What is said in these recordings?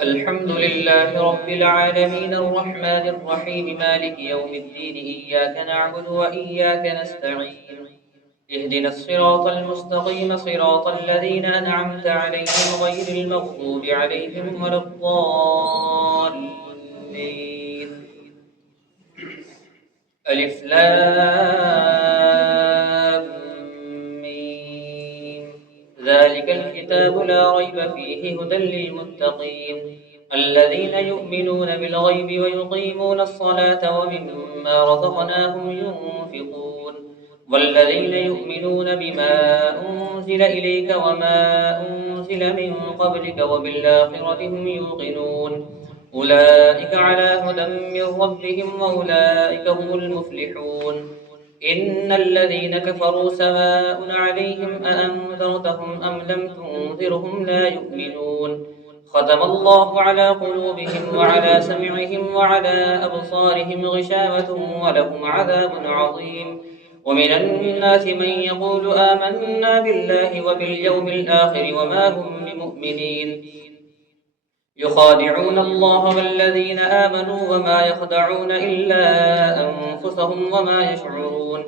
الحمد لله رب العالمين الرحمن الرحيم مالك يوم الدين إياك نعبد وإياك نستعين اهدنا الصراط المستقيم صراط الذين أنعمت عليهم غير المغضوب عليهم ولا الضالين. ألف لام ميم. ذلك الكتاب لا ريب فيه هدى للمتقين الذين يؤمنون بالغيب ويقيمون الصلاة ومما رزقناهم ينفقون والذين يؤمنون بما أنزل إليك وما أنزل من قبلك وبالآخرة هم يوقنون أولئك على هدى من ربهم وأولئك هم المفلحون. إن الذين كفروا سواء عليهم أأنذرتهم أم لم تنذرهم لا يؤمنون ختم الله على قلوبهم وعلى سمعهم وعلى أبصارهم غشاوة ولهم عذاب عظيم. ومن الناس من يقول آمنا بالله وباليوم الآخر وما هم بمؤمنين يخادعون الله والذين آمنوا وما يخدعون إلا أنفسهم وما يشعرون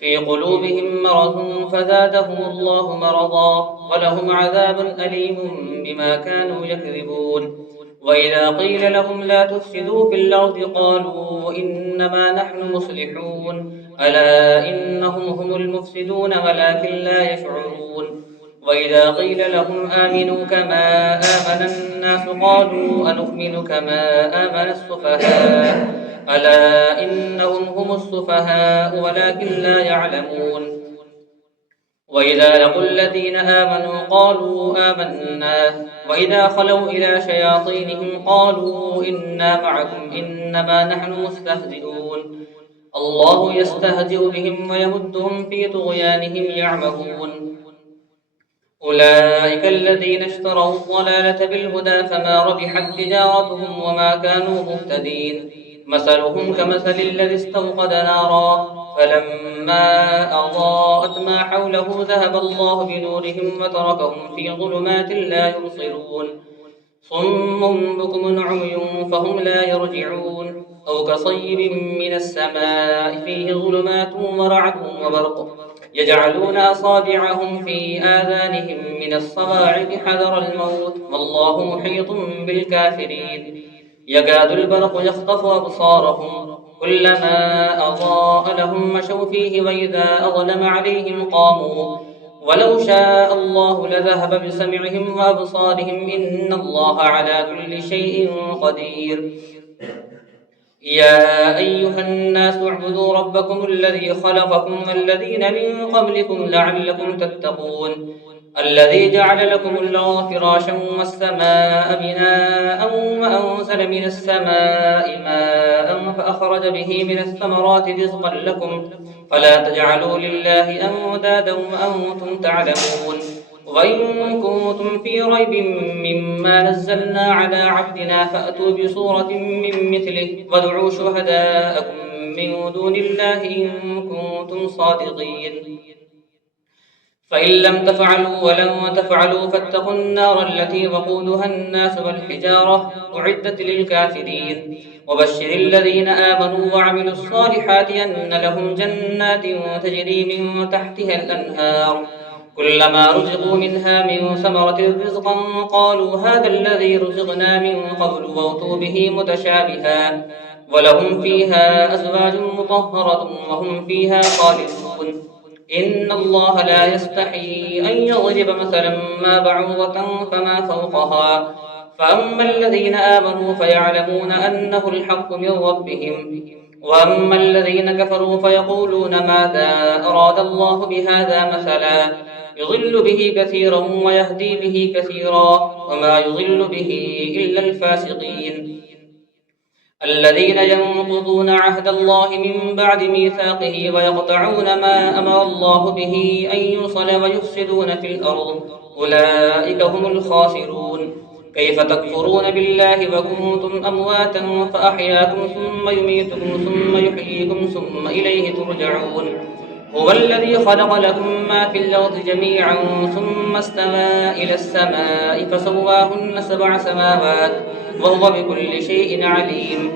في قلوبهم مرض فزادهم الله مرضا ولهم عذاب أليم بما كانوا يكذبون. وإذا قيل لهم لا تفسدوا في الأرض قالوا إنما نحن مصلحون ألا إنهم هم المفسدون ولكن لا يشعرون. وإذا قيل لهم آمنوا كما آمن الناس قالوا أنؤمن كما آمن السفهاء ألا إنهم هم السفهاء ولكن لا يعلمون. وإذا لقوا الذين آمنوا قالوا آمنا وإذا خلوا إلى شياطينهم قالوا إنا معكم إنما نحن مستهزئون الله يستهزئ بهم ويمدهم في طغيانهم يعمهون. أولئك الذين اشتروا الضلالة بالهدى فما ربحت تجارتهم وما كانوا مهتدين مثلهم كمثل الذي استوقد نارا فلما أضاءت ما حوله ذهب الله بنورهم وتركهم في ظلمات لا يبصرون صم بكم عمي فهم لا يرجعون أو كصيب من السماء فيه ظلمات ورعد وبرق يجعلون أصابعهم في آذانهم من الصواعق حذر الموت والله محيط بالكافرين يكاد البرق يخطف أبصارهم كلما أضاء لهم مشوا فيه وإذا أظلم عليهم قاموا ولو شاء الله لذهب بسمعهم وأبصارهم إن الله على كل شيء قدير. يا أيها الناس اعبدوا ربكم الذي خلقكم والذين من قبلكم لعلكم تتقون الذي جعل لكم الأرض فراشا والسماء بناء وأنزل من السماء ماء فأخرج به من الثمرات رزقا لكم فلا تجعلوا لله أندادا وأنتم تعلمون. وإن كنتم في ريب مما نزلنا على عبدنا فأتوا بصورة من مثله وادعوا شهداءكم من دون الله إن كنتم صادقين فإن لم تفعلوا ولن تفعلوا فاتقوا النار التي وقودها الناس والحجارة أعدت للكافرين. وبشر الذين آمنوا وعملوا الصالحات أن لهم جنات تجري من تحتها الأنهار كلما رزقوا منها من ثمرة رزقا قالوا هذا الذي رزقنا من قبل وأتوا به متشابها ولهم فيها أزواج مطهرة وهم فيها خالدون. إن الله لا يستحي أن يضرب مثلا ما بعوضة فما فوقها فأما الذين آمنوا فيعلمون أنه الحق من ربهم وأما الذين كفروا فيقولون ماذا أراد الله بهذا مثلا يضل به كثيرا ويهدي به كثيرا وما يضل به إلا الفاسقين الذين ينقضون عهد الله من بعد ميثاقه ويقطعون ما أمر الله به أن يوصل ويفسدون في الأرض أولئك هم الخاسرون. كيف تكفرون بالله وكنتم أمواتا فأحياكم ثم يميتكم ثم يحييكم ثم إليه ترجعون هو الذي خلق لكم ما في الأرض جميعا ثم استوى إلى السماء فسواهن 7 سماوات وهو بكل شيء عليم.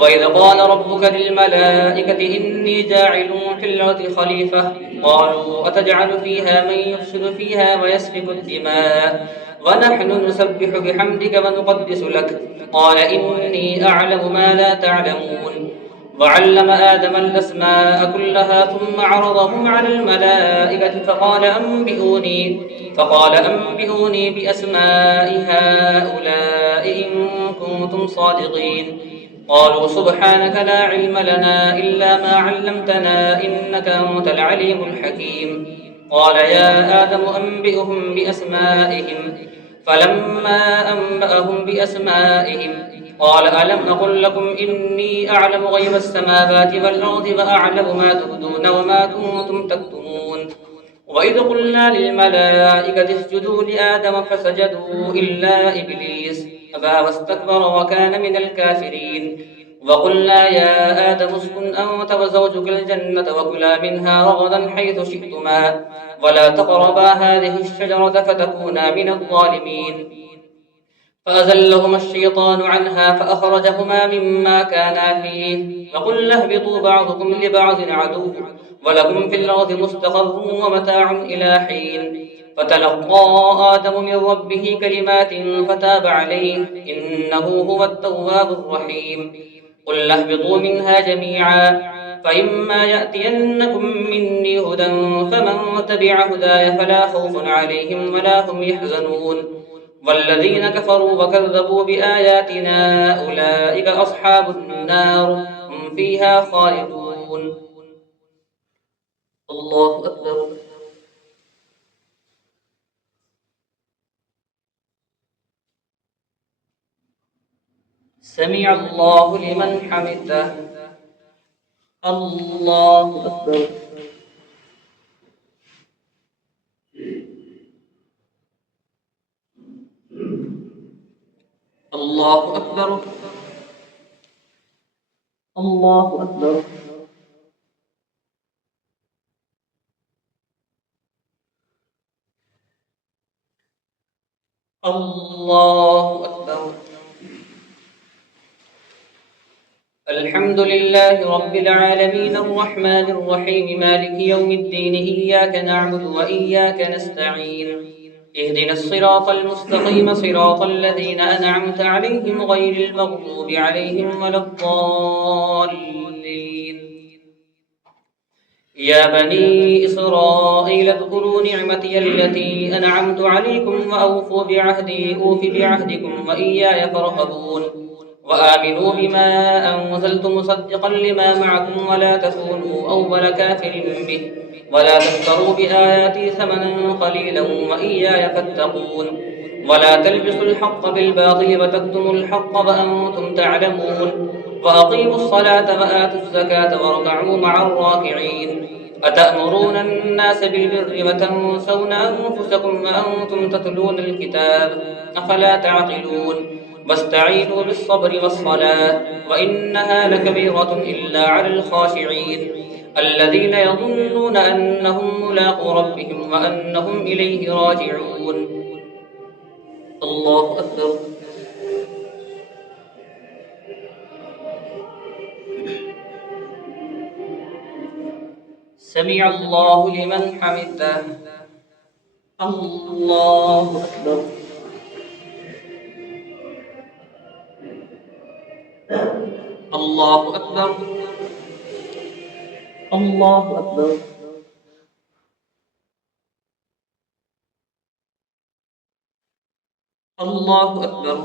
وإذ قال ربك للملائكة إني جاعل في الأرض خليفة قالوا أتجعل فيها من يفسد فيها ويسفك الدماء ونحن نسبح بحمدك ونقدس لك قال إني أعلم ما لا تعلمون. وعلم آدم الأسماء كلها ثم عرضهم على الملائكة فقال أنبئوني بأسماء هؤلاء إن كنتم صادقين. قالوا سبحانك لا علم لنا إلا ما علمتنا إنك أنت العليم الحكيم. قال يا آدم أنبئهم بأسمائهم فلما أنبأهم بأسمائهم قال ألم أقل لكم إني أعلم غيب السماوات والأرض وأعلم ما تبدون وما كنتم تكتمون. وإذ قلنا للملائكة اسجدوا لآدم فسجدوا إلا إبليس أبى واستكبر وكان من الكافرين. وقلنا يا آدم اسكن أنت وزوجك الجنة وكلا منها رغدا حيث شئتما ولا تقربا هذه الشجرة فتكونا من الظالمين. فأزلهما الشيطان عنها فأخرجهما مما كانا فيه وقلنا اهبطوا بعضكم لبعض عدو ولكم في الأرض مستقر ومتاع إلى حين. فتلقى آدم من ربه كلمات فتاب عليه إنه هو التواب الرحيم. قل اهبطوا منها جميعا فإما يأتينكم مني هدى فمن تبع هداي فلا خوف عليهم ولا هم يحزنون. والذين كفروا وكذبوا بآياتنا أولئك أصحاب النار هم فيها خالدون. الله أكبر. سمع الله لمن حمده. الله أكبر. الله أكبر. الله أكبر. الله أكبر. الحمد لله رب العالمين الرحمن الرحيم مالك يوم الدين إياك نعبد وإياك نستعين اهدنا الصراط المستقيم صراط الذين أنعمت عليهم غير المغضوب عليهم ولا الضالين. يا بني إسرائيل اذكروا نعمتي التي أنعمت عليكم وأوفوا بعهدي أوف بعهدكم وإياي فارهبون. وآمنوا بما أنزلت مصدقا لما معكم ولا تكونوا أول كافر به ولا تشتروا بآياتي ثمنا قليلا وإياي فاتقون. ولا تلبسوا الحق بالباطل وتكتموا الحق وأنتم تعلمون. وأقيموا الصلاة وآتوا الزكاة واركعوا مع الراكعين. أتأمرون الناس بالبر وتنسون أنفسكم وأنتم تتلون الكتاب أفلا تعقلون. واستعينوا بالصبر والصلاة وإنها لكبيرة إلا على الخاشعين الذين يظنون أنهم ملاقو ربهم وأنهم إليه راجعون. الله أكبر. سمع الله لمن حمده. الله أكبر. الله أكبر. الله أكبر. الله أكبر.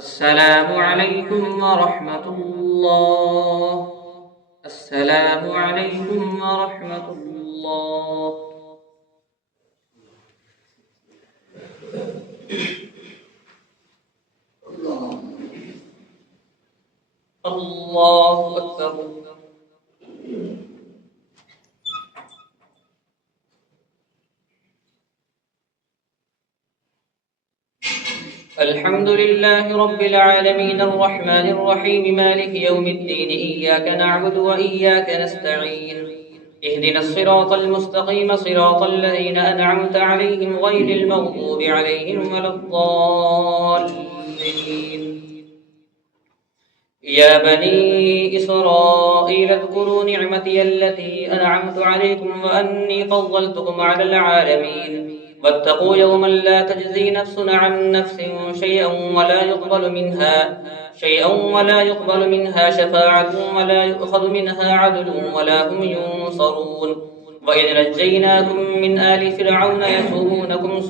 السلام عليكم ورحمة الله. الله. السلام عليكم ورحمة الله. الله أكبر. الحمد لله رب العالمين الرحمن الرحيم مالك يوم الدين إياك نعبد وإياك نستعين اهدنا الصراط المستقيم صراط الذين أنعمت عليهم غير المغضوب عليهم ولا الضالين. يا بني إسرائيل اذكروا نعمتي التي أنعمت عليكم وأني فضلتكم على العالمين واتقوا يوما لا تجزي نفس عن نفس شيئا ولا يقبل منها شفاعة ولا يؤخذ منها عدل ولا هم ينصرون. وإذ نجيناكم من آل فرعون يسومونكم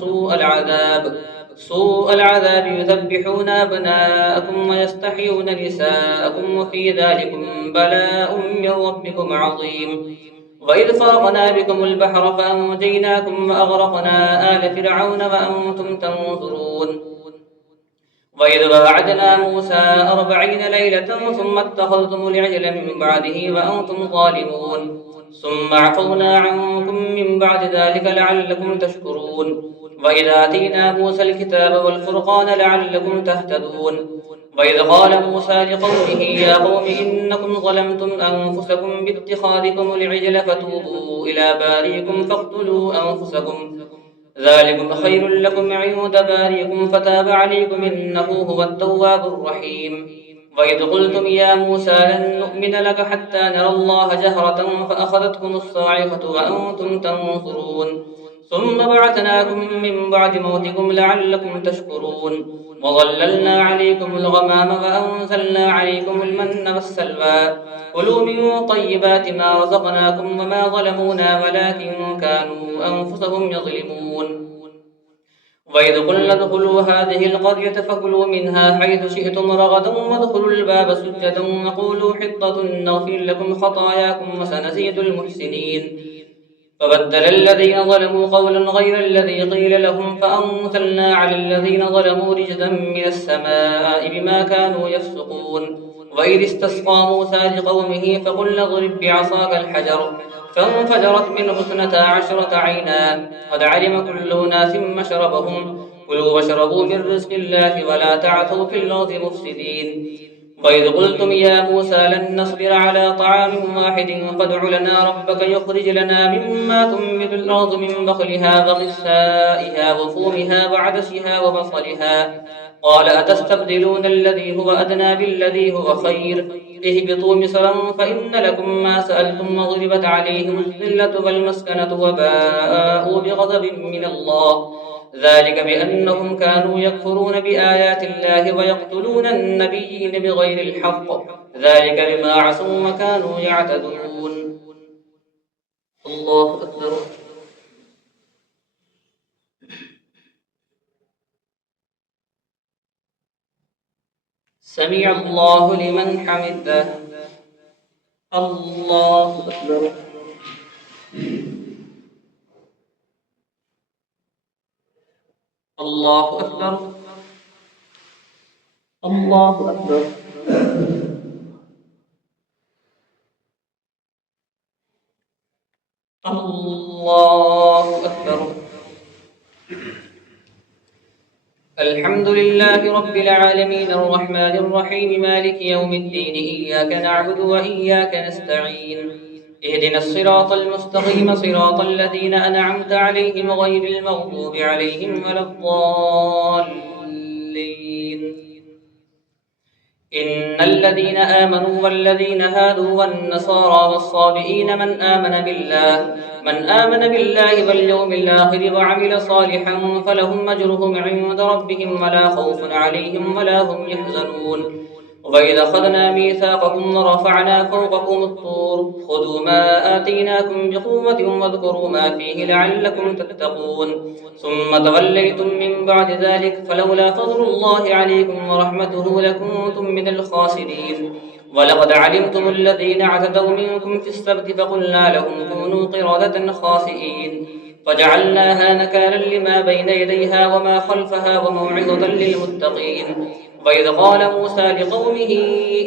سوء العذاب يذبحون أبناءكم ويستحيون نساءكم وفي ذلكم بلاء من ربكم عظيم. وإذ فرقنا بكم البحر فأنجيناكم وأغرقنا آل فرعون وأنتم تنظرون. وإذ واعدنا موسى 40 ليلة ثم اتخذتم العجل من بعده وأنتم ظالمون ثم عفونا عنكم من بعد ذلك لعلكم تشكرون. وإذ آتينا موسى الكتاب والفرقان لعلكم تهتدون. وإذ قال موسى لقومه يا قوم إنكم ظلمتم أنفسكم باتخاذكم العجل فتوبوا إلى بارئكم فاقتلوا أنفسكم ذلكم خير لكم عند بارئكم فتاب عليكم إنه هو التواب الرحيم. وإذ قلتم يا موسى لن نؤمن لك حتى نرى الله جهرة فأخذتكم الصاعقة وأنتم تنظرون ثم بعثناكم من بعد موتكم لعلكم تشكرون. وظللنا عليكم الغمام وأنزلنا عليكم المن والسلوى كلوا من طيبات ما رزقناكم وما ظلمونا ولكن كانوا أنفسهم يظلمون. وإذ قلنا ادخلوا هذه القرية فكلوا منها حيث شئتم رغدا وادخلوا الباب سجدا وقولوا حطة نغفر لكم خطاياكم وسنزيد المحسنين. فبدل الذين ظلموا قولا غير الذي قيل لهم فأنزلنا على الذين ظلموا رجزا من السماء بما كانوا يفسقون. وإذ استسقى موسى لقومه فقلنا اضرب بعصاك الحجر فانفجرت منه 12 عينا قد علم كل أناس مشربهم كلوا واشربوا من رزق الله ولا تعثوا في الأرض مفسدين. وإذ قلتم يا موسى لن نصبر على طعام واحد فادع لنا ربك يخرج لنا مما تنبت الأرض من بقلها وقثائها وفومها وعدسها وبصلها قال أتستبدلون الذي هو أدنى بالذي هو خير اهبطوا مصرا فإن لكم ما سألتم وضربت عليهم الذلة والمسكنة وباءوا بغضب من الله ذلك بأنهم كانوا يكفرون بآيات الله ويقتلون النبيين بغير الحق ذلك بما عصوا وكانوا يعتدون. الله أكبر. سمع الله لمن حمده. الله أكبر. الله أكبر. الله أكبر. الله أكبر. الحمد لله رب العالمين الرحمن الرحيم مالك يوم الدين إياك نعبد وإياك نستعين اهدنا الصراط المستقيم صراط الذين أنعمت عليهم غير المغضوب عليهم ولا الضالين. إن الذين آمنوا والذين هادوا والنصارى والصابئين من آمن بالله واليوم الآخر وعمل صالحا فلهم أجرهم عند ربهم ولا خوف عليهم ولا هم يحزنون. وإذا أخذنا ميثاقكم ورفعنا فوقكم الطور خذوا ما آتيناكم بقوة واذكروا ما فيه لعلكم تتقون ثم توليتم من بعد ذلك فلولا فضل الله عليكم ورحمته لكنتم من الخاسرين. ولقد علمتم الذين اعتدوا منكم في السبت فقلنا لهم كونوا قردة خاسئين فجعلناها نكالا لما بين يديها وما خلفها وموعظة للمتقين. وإذ قال موسى لقومه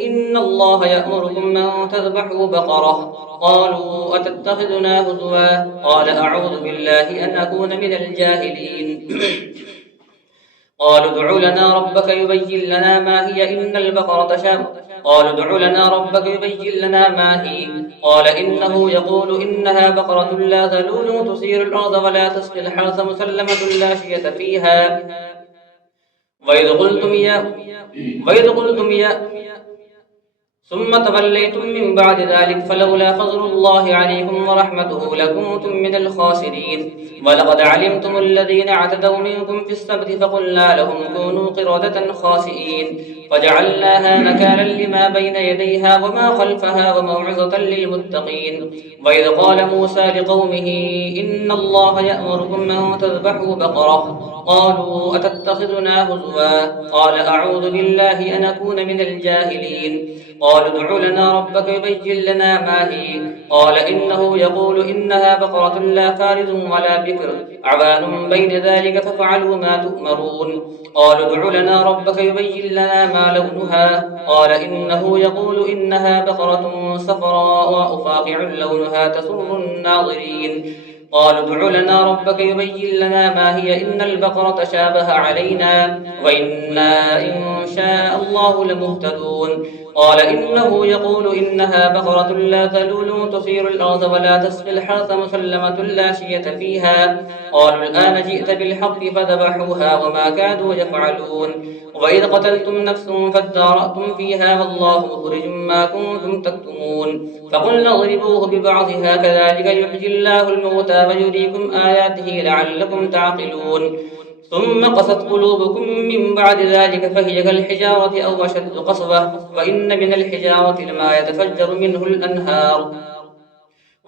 إن الله يأمركم أن تذبحوا بقرة قالوا أتتخذنا هزوا قال أعوذ بالله أن أكون من الجاهلين. قالوا ادع لنا ربك يبين لنا ما هي إن البقرة تشابه قالوا ادع لنا ربك يبين لنا ما هي قال إنه يقول إنها بقرة لا ذلول تثير الأرض ولا تسقي الحرث مسلمة لا شية فيها وإذ قلتم يا ثم توليتم من بعد ذلك فلولا فضل الله عليكم ورحمته لكنتم من الخاسرين. ولقد علمتم الذين اعتدوا منكم في السبت فقلنا لهم كونوا قردة خاسئين فجعلناها نكالا لما بين يديها وما خلفها وموعظة للمتقين. وإذ قال موسى لقومه إن الله يأمركم أن تذبحوا بقرة قالوا أتتخذنا هزوا قال أعوذ بالله أن أكون من الجاهلين. قالوا ادع لنا ربك يبين لنا ما هي قال إنه يقول إنها بقرة لا فارض ولا بكر عوان بين ذلك فافعلوا ما تؤمرون. قالوا ادع لنا ربك يبين لنا ما لونها قال إنه يقول إنها بقرة صفراء فاقع لونها تسر الناظرين. قالوا ادع لنا ربك يبين لنا ما هي إن البقرة شابه علينا وإنا إن شاء الله لمهتدون. قال إنه يقول إنها بقرة لا ذلول تثير الأرض ولا تسقي الحرث مسلمة لا شية فيها قالوا الآن جئت بالحق فذبحوها وما كادوا يفعلون. وإذ قتلتم نفس فادارأتم فيها والله مخرج ما كنتم تكتمون. فقلنا اضربوه ببعضها كذلك يحيي الله الموتى ويريكم آياته لعلكم تعقلون. ثم قست قلوبكم من بعد ذلك فهي كالحجارة أو أشد قسوة وإن من الحجارة لما يتفجر منه الأنهار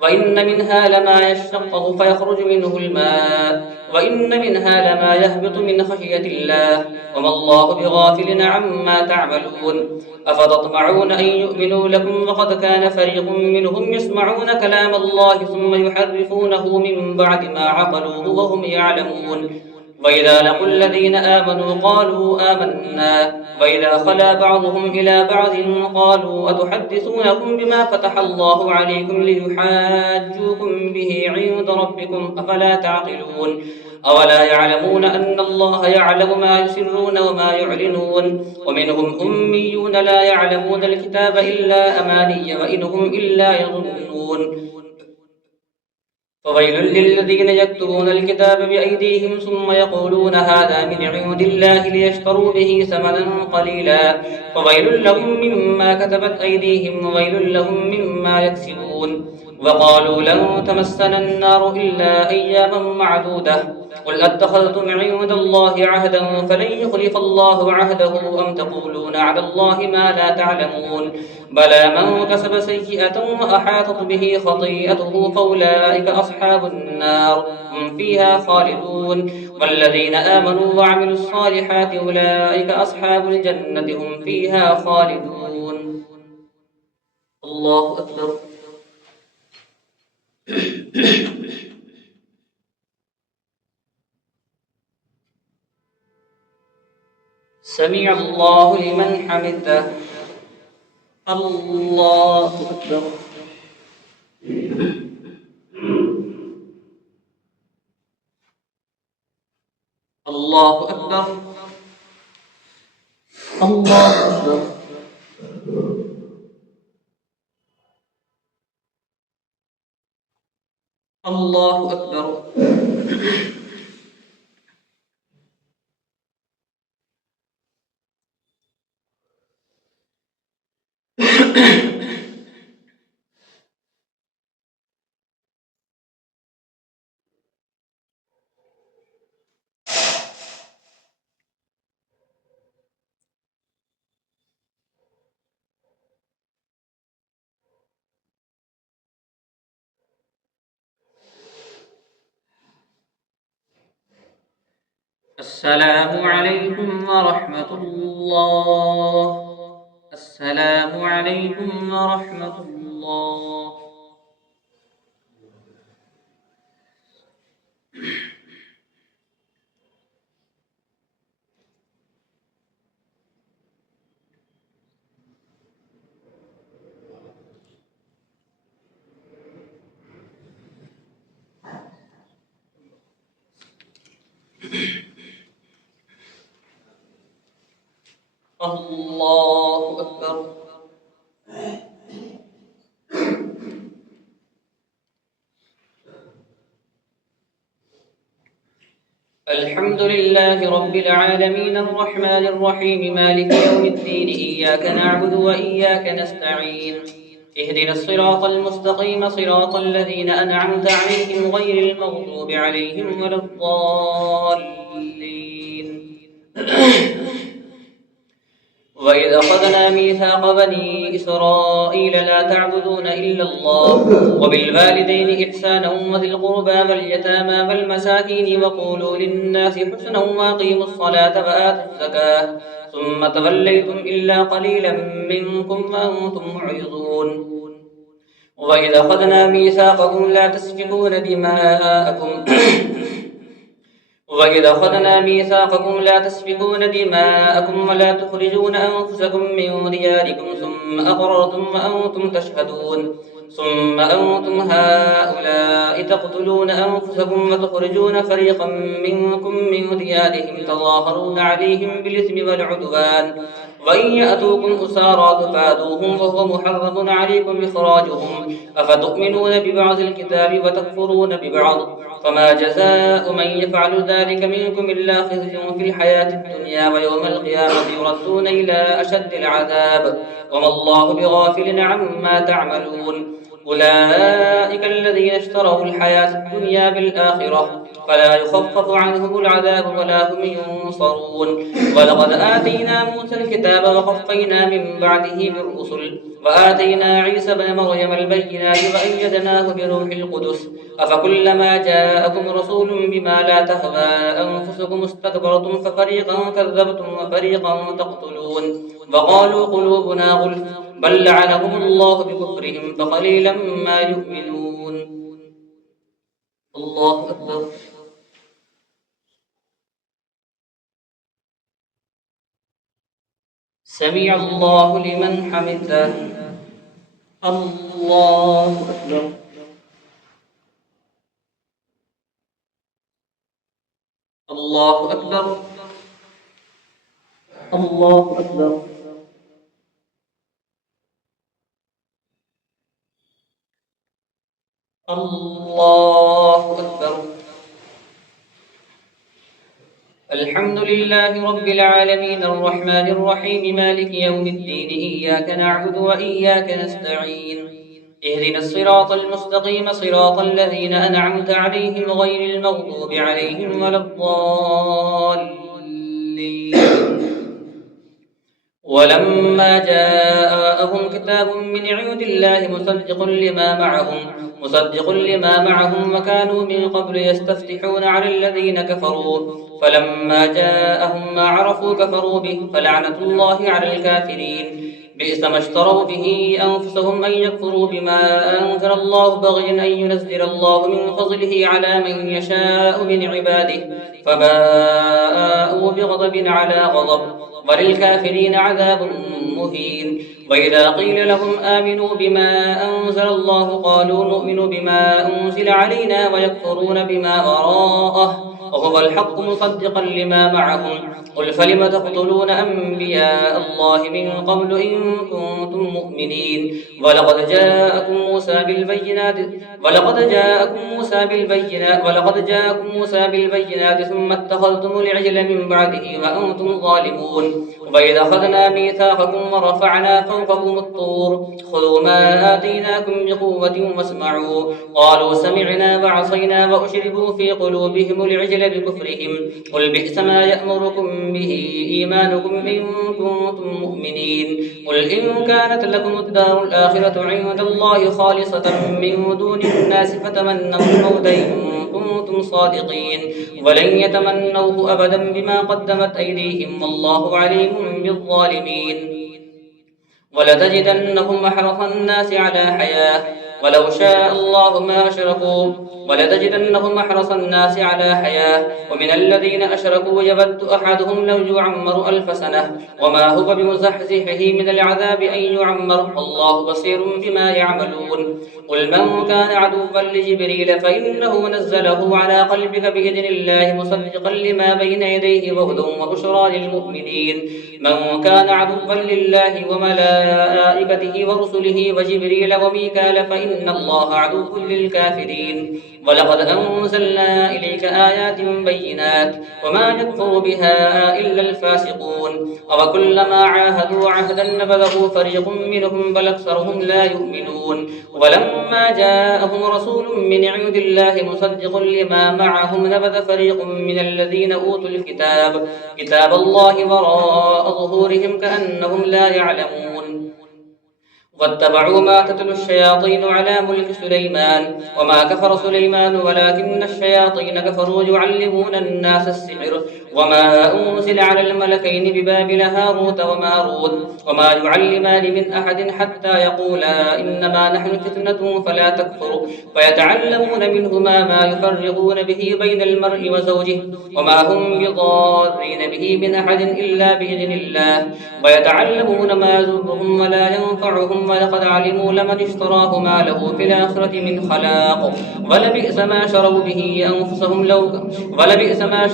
وإن منها لما يشقق فيخرج منه الماء وإن منها لما يهبط من خشية الله وما الله بغافل عما تعملون. أفتطمعون أن يؤمنوا لكم وقد كان فريق منهم يسمعون كلام الله ثم يحرفونه من بعد ما عقلوه وهم يعلمون. وإذا لقوا الذين آمنوا قالوا آمنا وإذا خلا بعضهم إلى بعض قالوا أتحدثونكم بما فتح الله عليكم ليحاجوكم به عند ربكم أفلا تعقلون. أولا يعلمون أن الله يعلم ما يسرون وما يعلنون. ومنهم أميون لا يعلمون الكتاب إلا أماني وإن هم إلا يظنون. فويل للذين يكتبون الكتاب بأيديهم ثم يقولون هذا من عند الله ليشتروا به ثمنا قليلا فويل لهم مما كتبت أيديهم وويل لهم مما يكسبون. وقالوا لن تمسنا النار إلا أياما معدودة قل أتخذتم عند الله عهدا فلن يخلف الله عهده أم تقولون على الله ما لا تعلمون. بلى من كسب سيئة وأحاطت به خطيئته فأولئك أصحاب النار هم فيها خالدون. والذين آمنوا وعملوا الصالحات أولئك أصحاب الجنة هم فيها خالدون. الله أكبر. سمع الله لمن حمده. الله أكبر. الله أكبر. الله أكبر. الله أكبر. السلام عليكم ورحمة الله. السلام عليكم ورحمة الله. الله أكبر. الحمد لله رب العالمين الرحمن الرحيم مالك يوم الدين إياك نعبد وإياك نستعين اهدنا الصراط المستقيم صراط الذين أنعمت عليهم غير المغضوب عليهم ولا الضالين. وإذ أخذنا ميثاق بني إسرائيل لا تعبدون إلا الله وبالوالدين إحسانا وذي القربى واليتامى والمساكين وقولوا للناس حسنا وأقيموا الصلاة وآتوا الزكاة ثم توليتم إلا قليلا منكم وأنتم معرضون. وإذ أخذنا ميثاقكم لا تسفكون دماءكم وإذ أخذنا ميثاقكم لا تسفكون دماءكم ولا تخرجون أنفسكم من دياركم ثم أقررتم وأنتم تشهدون ثم أنتم هؤلاء تقتلون أنفسكم وتخرجون فريقا منكم من ديارهم تظاهرون عليهم بالإثم والعدوان وإن يأتوكم أسارى تفادوهم وهو محرم عليكم إخراجهم أفتؤمنون ببعض الكتاب وتكفرون ببعض فما جزاء من يفعل ذلك منكم إلا خزي في الحياة الدنيا ويوم القيامة يردون إلى أشد العذاب وما الله بغافل عما تعملون. أولئك الذين اشتروا الحياة الدنيا بالآخرة فلا يخفف عنهم العذاب ولا هم ينصرون. ولقد آتينا موسى الكتاب وقفينا من بعده بالرسل وآتينا عيسى بن مريم البينات وأيدناه بروح القدس أفكلما جاءكم رسول بما لا تهوى أنفسكم استكبرتم ففريقا كذبتم وفريقا تقتلون وقالوا قلوبنا غلف بل لعنهم الله بكفرهم فقليلا ما يؤمنون. الله أكبر. سمع الله لمن حمده. الله أكبر. الله أكبر. الله أكبر. الله أكبر. الحمد لله رب العالمين الرحمن الرحيم مالك يوم الدين إياك نعبد وإياك نستعين اهدنا الصراط المستقيم صراط الذين أنعمت عليهم غير المغضوب عليهم ولا الضالين. ولما جاءهم كتاب من عند الله مصدق لما معهم وكانوا من قبل يستفتحون على الذين كفروا فلما جاءهم ما عرفوا كفروا به فلعنة الله على الكافرين. بئس ما اشتروا به أنفسهم أن يكفروا بما أنزل الله بغيا أن ينزل الله من فضله على من يشاء من عباده فباءوا بغضب على غضب وللكافرين عذاب مهين. وإذا قيل لهم آمنوا بما أنزل الله قالوا نؤمن بما أنزل علينا ويكفرون بما وراءه وهو الحق مصدقا لما معهم قل فلم تقتلون أنبياء الله من قبل إن كنتم مؤمنين. ولقد جاءكم موسى بالبينات ثم اتخذتم العجل من بعده وأنتم ظالمون. وإذا أخذنا ميثاقكم ورفعنا فوقكم الطور خذوا ما آتيناكم بقوة واسمعوا قالوا سمعنا وعصينا وأشربوا في قلوبهم العجل بكفرهم قل بئس ما يأمركم به إيمانكم إن كنتم مؤمنين. قل إن كانت لكم الدار الآخرة عند الله خالصة من دون الناس فتمنوا الموت إن كنتم صادقين ولن يتمنوه أبدا بما قدمت أيديهم والله عليم بالظالمين. ولتجدنهم أحرص الناس على حياة ولو شاء الله ما أشركوا ولتجدنهم أحرص الناس على حياة ومن الذين أشركوا يود أحدهم لو يعمر 1000 سنة وما هو بمزحزحه من العذاب أن يعمر والله بصير بما يعملون قل من كان عدوا لجبريل فإنه نزله على قلبك بإذن الله مصدقا لما بين يديه وهدى وبشرى للمؤمنين من كان عدوا لله وملائكته ورسله وجبريل وميكال فإن الله عدو للكافرين ولقد أنزلنا إليك آيات بينات وما يكفر بها إلا الفاسقون أوكلما عاهدوا عهدا نبذه فريق منهم بل أكثرهم لا يؤمنون ولما جاءهم رسول من عند الله مصدق لما معهم نبذ فريق من الذين أوتوا الكتاب كتاب الله وراء ظهورهم كأنهم لا يعلمون واتبعوا ما تتلو الشياطين على ملك سليمان وما كفر سليمان ولكن الشياطين كفروا يعلمون الناس السحر وما أنزل على الملكين ببابل هاروت وماروت وما يعلمان من أحد حتى يقولا إنما نحن فتنة فلا تكفر فيتعلمون منهما ما يفرقون به بين المرء وزوجه وما هم بضارين به من أحد إلا بإذن الله ويتعلمون ما يضرهم ولا ينفعهم ولقد علموا لمن اشتراه ما له في الآخرة من خلاق ولبئس ما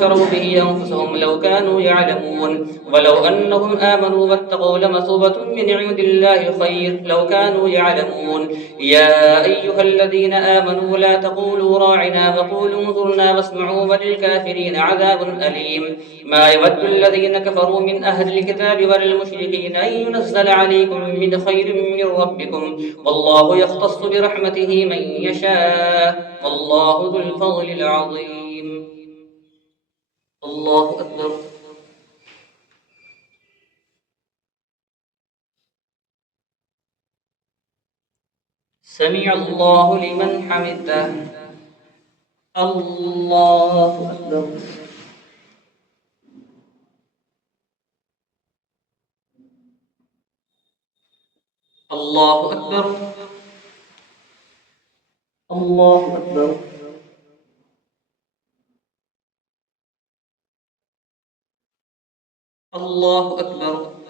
شروا به أنفسهم لو كانوا يعلمون ولو أنهم آمنوا واتقوا لمثوبة من عند الله خير لو كانوا يعلمون يا أيها الذين آمنوا لا تقولوا راعنا وقولوا انظرنا واسمعوا وللكافرين عذاب أليم ما يود الذين كفروا من أهل الكتاب وللمشركين أن ينزل عليكم من خير من ربكم والله يختص برحمته من يشاء والله ذو الفضل العظيم الله أكبر سمع الله لمن حمده الله أكبر الله أكبر الله أكبر الله أكبر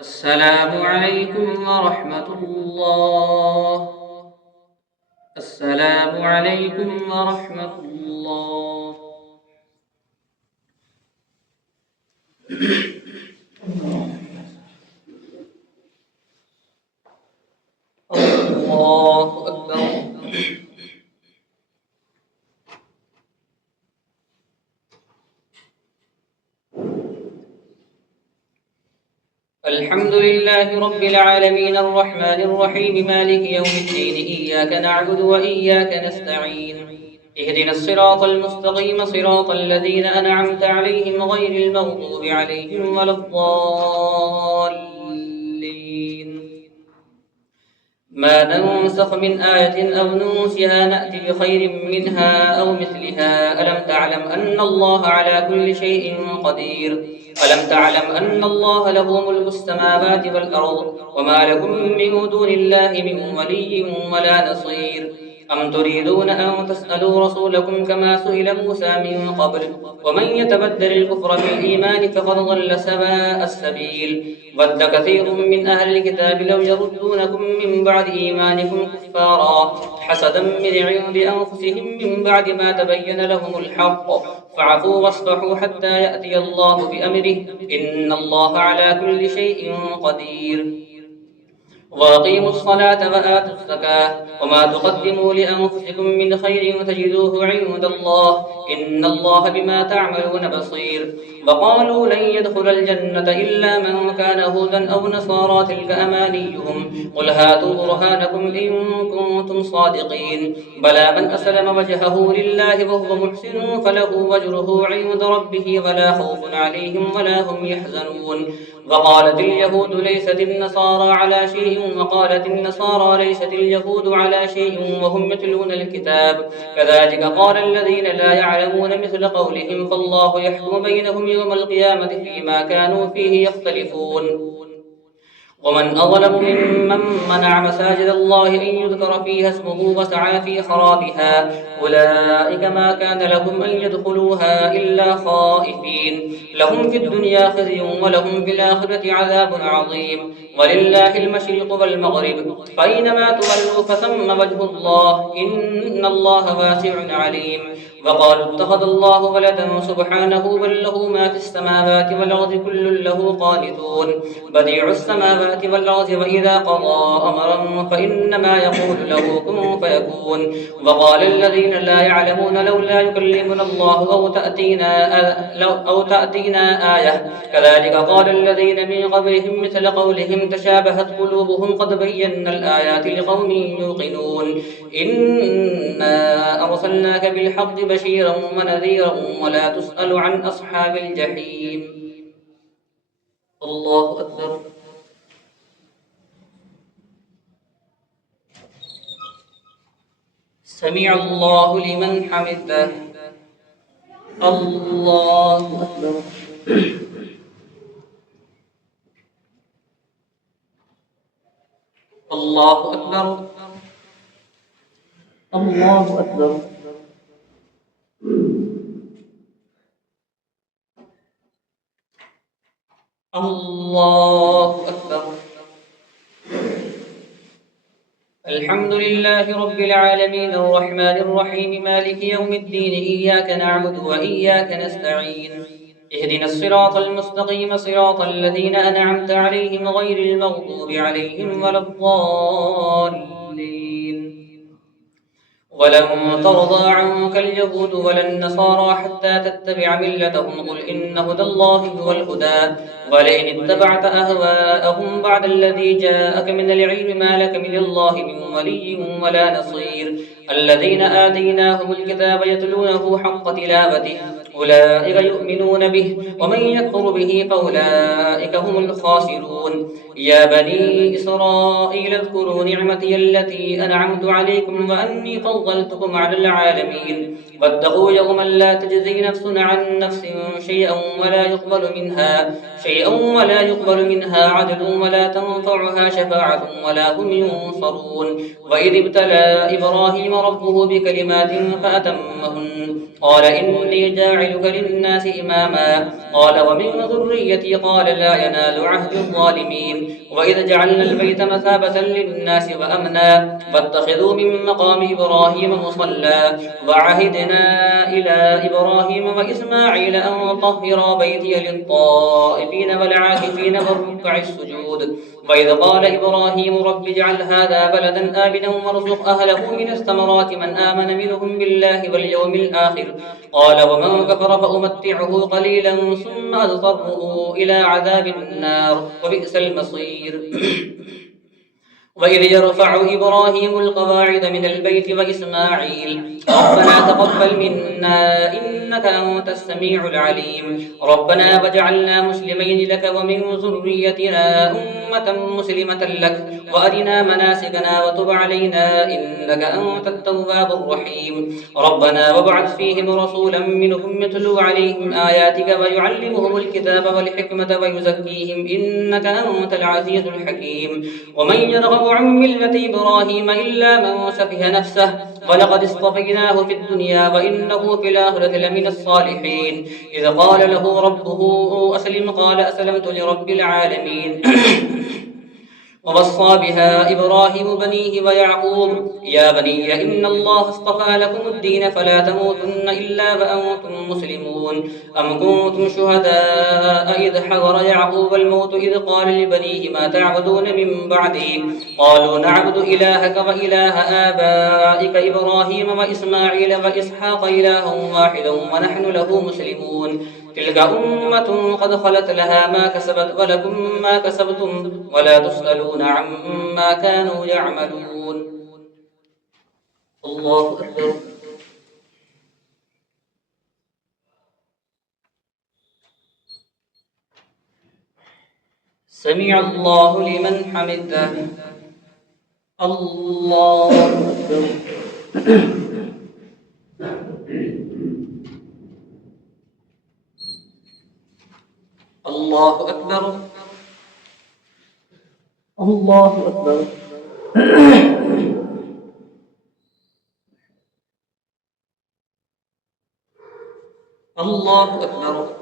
السلام عليكم ورحمة الله السلام عليكم ورحمة الله الله أكبر الحمد لله رب العالمين الرحمن الرحيم مالك يوم الدين إياك نعبد وإياك نستعين اهدنا الصراط المستقيم صراط الذين أنعمت عليهم غير المغضوب عليهم ولا الضالين ما ننسخ من آية أو ننسها نأتي بخير منها أو مثلها ألم تعلم أن الله على كل شيء قدير ألم تعلم أن الله له ملك السماوات والأرض وما لكم من دون الله من ولي ولا نصير أم تريدون أن تسألوا رسولكم كما سئل موسى من قبل ومن يتبدل الكفر بالإيمان فقد ضل سواء السبيل ود كثير من أهل الكتاب لو يردونكم من بعد إيمانكم كفارا حسدا من عند أنفسهم من بعد ما تبين لهم الحق فاعفوا واصفحوا حتى يأتي الله بأمره إن الله على كل شيء قدير وأقيموا الصلاة وآتوا الزكاة وما تقدموا لأنفسكم من خير تجدوه عند الله إن الله بما تعملون بصير. وقالوا لن يدخل الجنة إلا من كان هودا أو نصارى تلك أمانيهم قل هاتوا برهانكم إن كنتم صادقين بلى من أسلم وجهه لله وهو محسن فله أجره عند ربه ولا خوف عليهم ولا هم يحزنون. وقالت اليهود ليست النصارى على شيء وقالت النصارى ليست اليهود على شيء وهم يتلون الكتاب كذلك قال الذين لا يعلمون مثل قولهم فالله يحكم بينهم يوم القيامة فيما كانوا فيه يختلفون. ومن أظلم ممن منع مساجد الله أن يذكر فيها اسمه وسعى في خرابها أولئك ما كان لهم أن يدخلوها إلا خائفين لهم في الدنيا خزي ولهم في الآخرة عذاب عظيم ولله المشرق والمغرب فأينما تولوا فثم وجه الله إن الله واسع عليم. وقالوا اتخذ الله ولدا سبحانه بل له ما في السماوات والأرض كل له قانتون بديع السماوات والأرض وإذا قضى أمرا فإنما يقول له كن فيكون. وقال الذين لا يعلمون لولا يكلمنا الله أو تأتينا آية كذلك قال الذين من قبلهم مثل قولهم تشابهت قلوبهم قد بينا الآيات لقوم يوقنون إنا أرسلناك بالحق بشيرا ونذيرا ولا تسأل عن أصحاب الجحيم. الله أكبر. سمع الله لمن حمده. الله أكبر. الله أكبر. الله أكبر. الله أكبر. الحمد لله رب العالمين الرحمن الرحيم مالك يوم الدين إياك نعبد وإياك نستعين اهدنا الصراط المستقيم صراط الذين أنعمت عليهم غير المغضوب عليهم ولا الضالين. ولن ترضى عنك اليهود ولا النصارى حتى تتبع ملتهم قل إن هدى الله هو الهدى ولئن اتبعت أهواءهم بعد الذي جاءك من العلم ما لك من الله من ولي ولا نصير. الذين آتيناهم الكتاب يتلونه حق تلاوته أولئك يؤمنون به ومن يكفر به فأولئك هم الخاسرون. يا بني إسرائيل اذكروا نعمتي التي أنعمت عليكم وأني فضلتكم على العالمين واتقوا يوما لا تجزي نفس عن نفس شيئا ولا يقبل منها عدل ولا تنفعها شفاعة ولا هم ينصرون. وإذ ابتلى إبراهيم ربه بكلمات فأتمهن قال إني جاعلك للناس إماما قال ومن ذريتي قال لا ينال عهد الظالمين. وإذ جعلنا البيت مثابة للناس وأمنا واتخذوا من مقام إبراهيم مصلى وعهدنا إلى إبراهيم وإسماعيل أن طهرا بيتي للطائفين والعاكفين والركع السجود. وإذ قال إبراهيم رب اجعل هذا بلدا آمنا وارزق أهله من الثمرات من آمن منهم بالله واليوم الآخر قال ومن كفر فأمتعه قليلا ثم أضطره إلى عذاب النار وبئس المصير. وإذ يرفع إبراهيم القواعد من البيت وإسماعيل ربنا تقبل منا إنك أنت السميع العليم ربنا واجعلنا مسلمين لك ومن ذريتنا أمة مسلمة لك وأرنا مناسكنا وتب علينا إنك أنت التواب الرحيم. ربنا وابعث فيهم رسولا منهم يتلو عليهم آياتك ويعلمهم الكتاب والحكمة ويزكيهم إنك أنت العزيز الحكيم. ومن يرغب عن ملة إبراهيم إلا من سفه نفسه ولقد اصطفيناه في الدنيا وإنه في الآخرة لمن الصالحين. إذ قال له ربه أسلم قال أسلمت لرب العالمين. ووصى بها إبراهيم بنيه ويعقوب يا بني إن الله اصطفى لكم الدين فلا تموتن إلا وأنتم مسلمون أم كنتم شهداء إذ حضر يعقوب الموت إذ قال لبنيه ما تعبدون من بعدي قالوا نعبد إلهك وإله آبائك إبراهيم وإسماعيل وإسحاق إلها واحدا ونحن له مسلمون تلك أمة قد خلت لها ما كسبت ولكم ما كسبتم ولا تسألون عما كانوا يعملون. الله أكبر. سمع الله لمن حمده. الله أكبر. الله أكبر. الله أكبر. الله أكبر.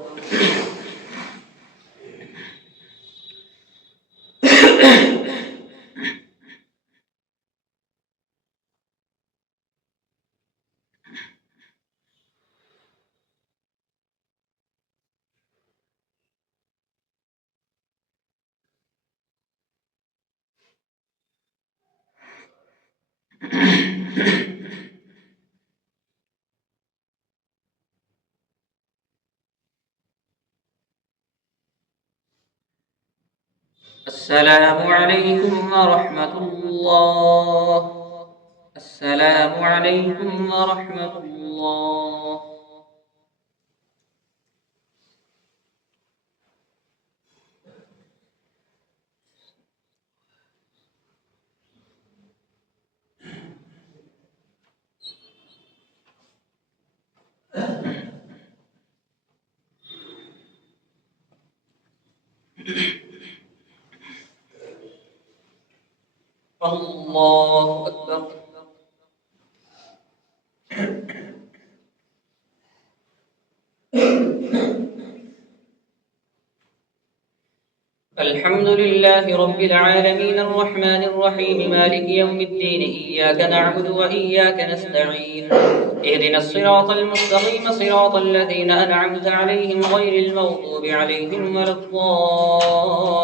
السلام عليكم ورحمة الله. السلام عليكم ورحمة الله. الله أكبر. الحمد لله رب العالمين الرحمن الرحيم مالك يوم الدين إياك نعبد وإياك نستعين اهدنا الصراط المستقيم صراط الذين أنعمت عليهم غير المغضوب عليهم ولا الضالين.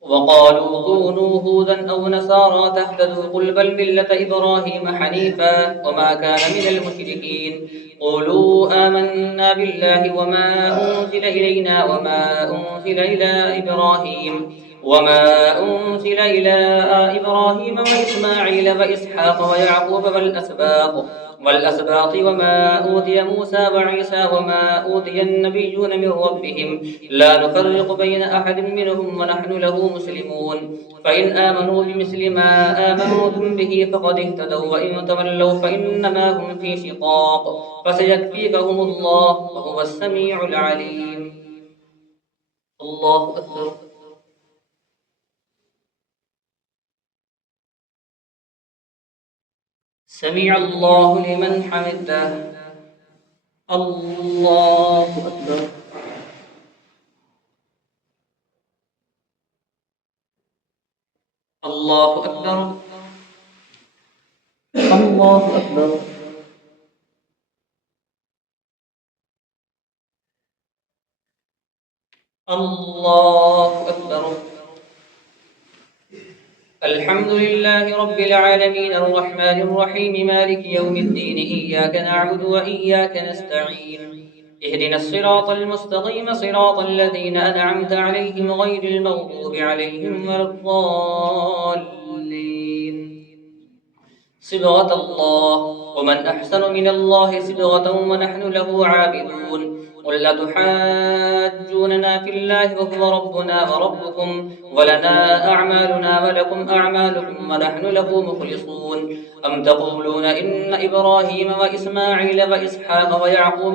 وقالوا كونوا هودا أو نصارى تهتدوا قل بل ملة إبراهيم حنيفا وما كان من المشركين قولوا آمنا بالله وما أنزل إلينا وما أنزل إلى إبراهيم وإسماعيل وإسحاق ويعقوب والأسباط وما أوتي موسى وعيسى وما أوتي النبيون من ربهم لا نفرق بين أحد منهم ونحن له مسلمون فإن آمنوا بمثل ما آمنتم به فقد اهتدوا وإن تولوا فإنما هم في شقاق فسيكفيكهم الله وهو السميع العليم. الله أكبر. سمع الله لمن حمده. الله أكبر. الله أكبر. الله أكبر. الله أكبر. الحمد لله رب العالمين الرحمن الرحيم مالك يوم الدين إياك نعبد وإياك نستعين اهدنا الصراط المستقيم صراط الذين أنعمت عليهم غير المغضوب عليهم ولا الضالين. صبغة الله ومن أحسن من الله صبغة ونحن له عابدون قل أتحاجوننا في الله وهو ربنا وربكم ولنا أعمالنا ولكم أعمالكم ونحن له مخلصون أم تقولون إن إبراهيم وإسماعيل وإسحاق ويعقوب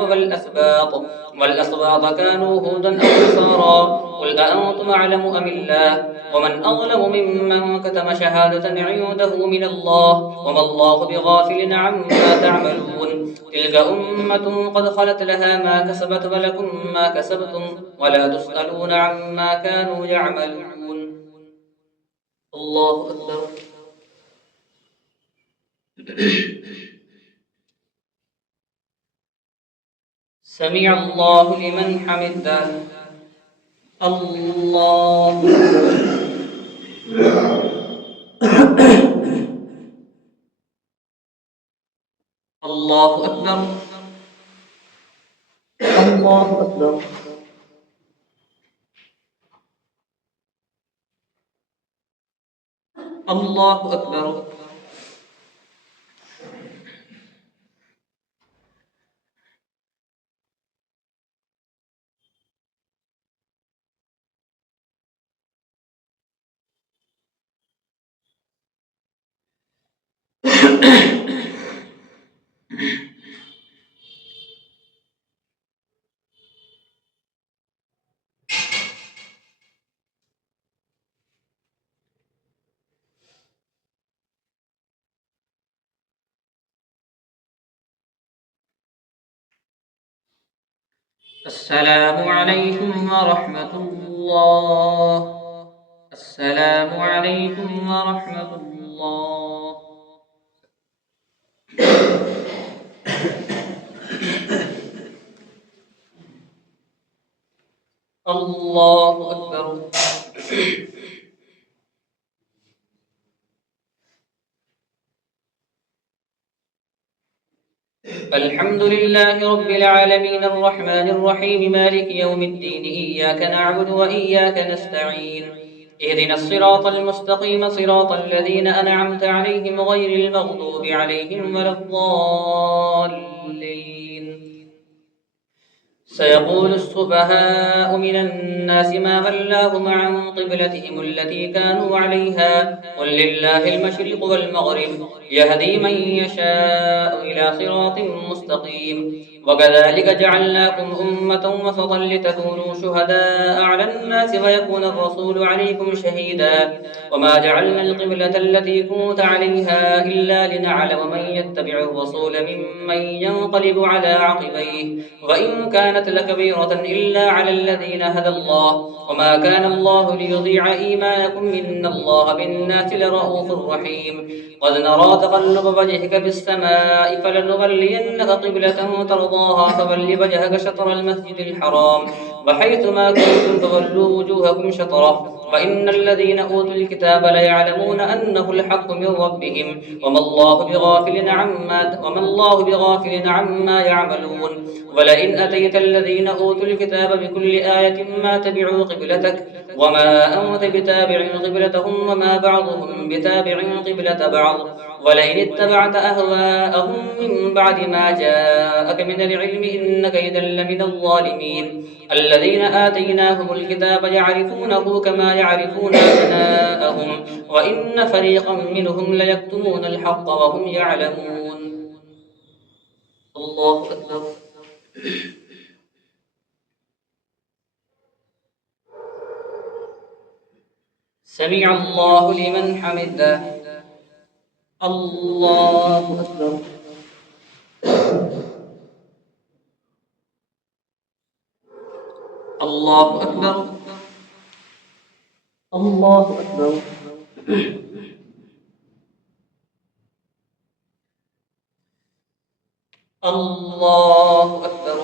والأسباط كانوا هودا أو نصارى قل أأنتم أعلم أم الله ومن أظلم ممن كتم شهادة عنده من الله وما الله بغافل عما تعملون تلك أمة قد خلت لها ما كسبت ولكم ما كسبتم ولا تسألون عما كانوا يعملون. الله أكبر. سمع الله لمن حمده. الله الله أكبر. الله أكبر. الله أكبر. السلام عليكم ورحمة الله. السلام عليكم ورحمة الله. الله أكبر. الحمد لله رب العالمين الرحمن الرحيم مالك يوم الدين إياك نعبد وإياك نستعين اهدنا الصراط المستقيم صراط الذين أنعمت عليهم غير المغضوب عليهم ولا الضالين. سيقول السفهاء من الناس ما ولاهم عن قبلتهم التي كانوا عليها قل لله المشرق والمغرب يهدي من يشاء إلى صراط مستقيم. وكذلك جعلناكم أمة وسطا لتكونوا شهداء على الناس ويكون الرسول عليكم شهيدا وما جعلنا القبلة التي كنت عليها إلا لنعلم من يتبع الرسول ممن ينقلب على عقبيه وإن كانت لكبيرة إلا على الذين هدى الله وما كان الله ليضيع إيمانكم إن الله بالناس لرؤوف رحيم. قد نرى تقلب وجهك في السماء فلنولينك قبلة ترضاها فول وجهك شطر المسجد الحرام وحيث ما كنتم فولوا وجوهكم شطره وإن الذين أوتوا الكتاب ليعلمون أنه الحق من ربهم وما الله بغافل عما يعملون. ولئن أتيت الذين أوتوا الكتاب بكل آية ما تبعوا قبلتك وما أنت بتابع قبلتهم وما بعضهم بتابع قبلة بعض ولئن اتبعت أهواءهم من بعد ما جاءك من العلم إنك إذا لمن الظالمين. الذين آتيناهم الكتاب يعرفونه كما يعرفون أبناءهم وإن فريقا منهم ليكتمون الحق وهم يعلمون. الله أكبر. سمع الله لمن حمده. الله أكبر. الله أكبر. الله أكبر. الله أكبر.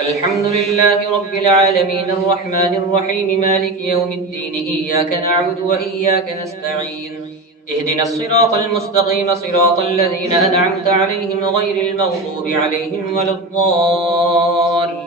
الحمد لله رب العالمين الرحمن الرحيم مالك يوم الدين إياك نعبد وإياك نستعين اهدنا الصراط المستقيم صراط الذين أنعمت عليهم غير المغضوب عليهم ولا الضالين.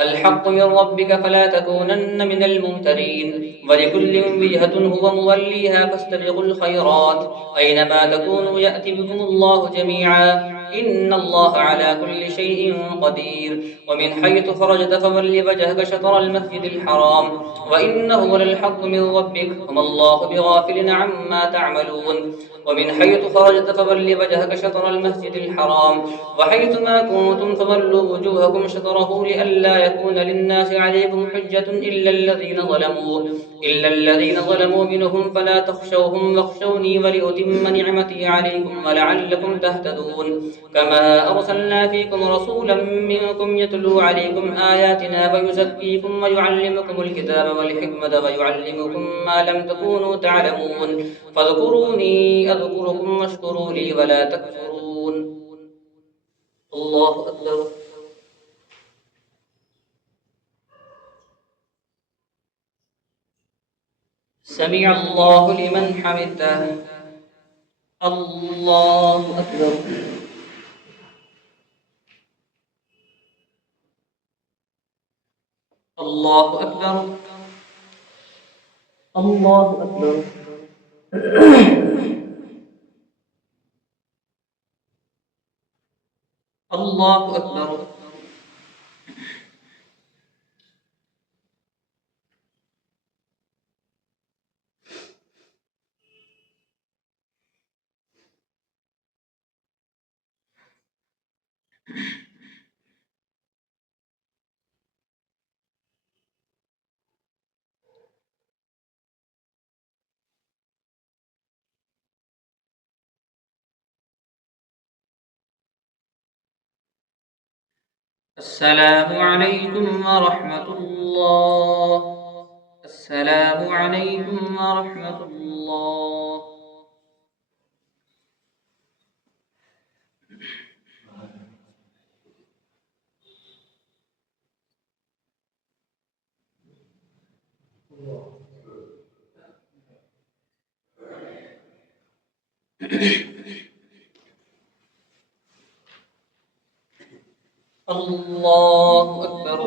الحق من ربك فلا تكونن من الممترين ولكل وجهة هو موليها فاستبقوا الخيرات أينما تكونوا يأتي بكم الله جميعا إن الله على كل شيء قدير. ومن حيث خرجت فول وجهك شطر المسجد الحرام وإنه للحق من ربك وما الله بغافل عما تعملون. ومن حيث خرجت فول وجهك شطر المسجد الحرام وحيث ما كنتم فولوا وجوهكم شطره لئلا يكون للناس عليكم حجة إلا الذين ظلموا منهم فلا تخشوهم واخشوني ولأتم نعمتي عليكم ولعلكم تهتدون. كما أرسلنا فيكم رسولا منكم يتلو عليكم آياتنا ويزكيكم ويعلمكم الكتاب والحكمة ويعلمكم ما لم تكونوا تعلمون فاذكروني أذكركم واشكروا لي ولا تكفرون. الله أكبر. سمع الله لمن حمده. الله أكبر. الله أكبر. الله أكبر. الله أكبر. السلام عليكم ورحمة الله. السلام عليكم ورحمة الله. الله أكبر.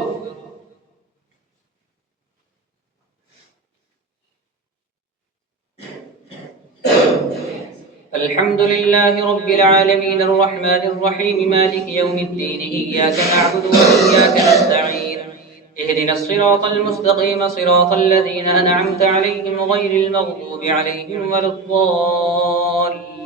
الحمد لله رب العالمين الرحمن الرحيم مالك يوم الدين إياك نعبد وإياك نستعين اهدنا الصراط المستقيم صراط الذين أنعمت عليهم غير المغضوب عليهم ولا الضالين.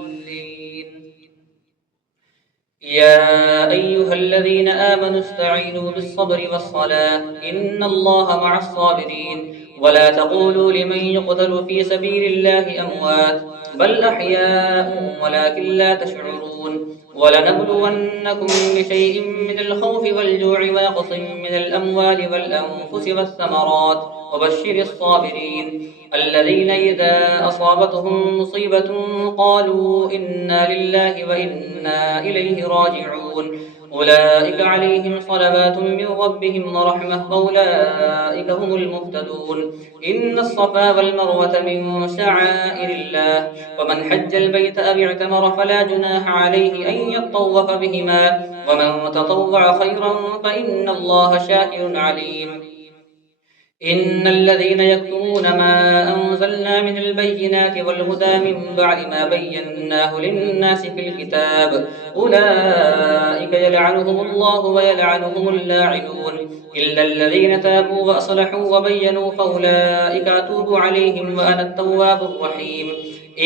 يا أيها الذين آمنوا استعينوا بالصبر والصلاة إن الله مع الصابرين ولا تقولوا لمن يقتل في سبيل الله أموات بل أحياء ولكن لا تشعرون. ولنبلونكم بشيء من الخوف والجوع ونقص من الأموال والأنفس والثمرات وبشر الصابرين الذين إذا أصابتهم مصيبة قالوا إنا لله وإنا إليه راجعون أولئك عليهم صلوات من ربهم ورحمة وأولئك هم المهتدون. إن الصفا والمروة من شعائر الله ومن حج البيت أو اعتمر فلا جناح عليه أن يطوف بهما ومن تطوع خيرا فإن الله شاكر عليم. إن الذين يكتمون ما أنزلنا من البينات والهدى من بعد ما بيناه للناس في الكتاب أولئك يلعنهم الله ويلعنهم اللاعنون إلا الذين تابوا وأصلحوا وبينوا فأولئك أتوب عليهم وأنا التواب الرحيم.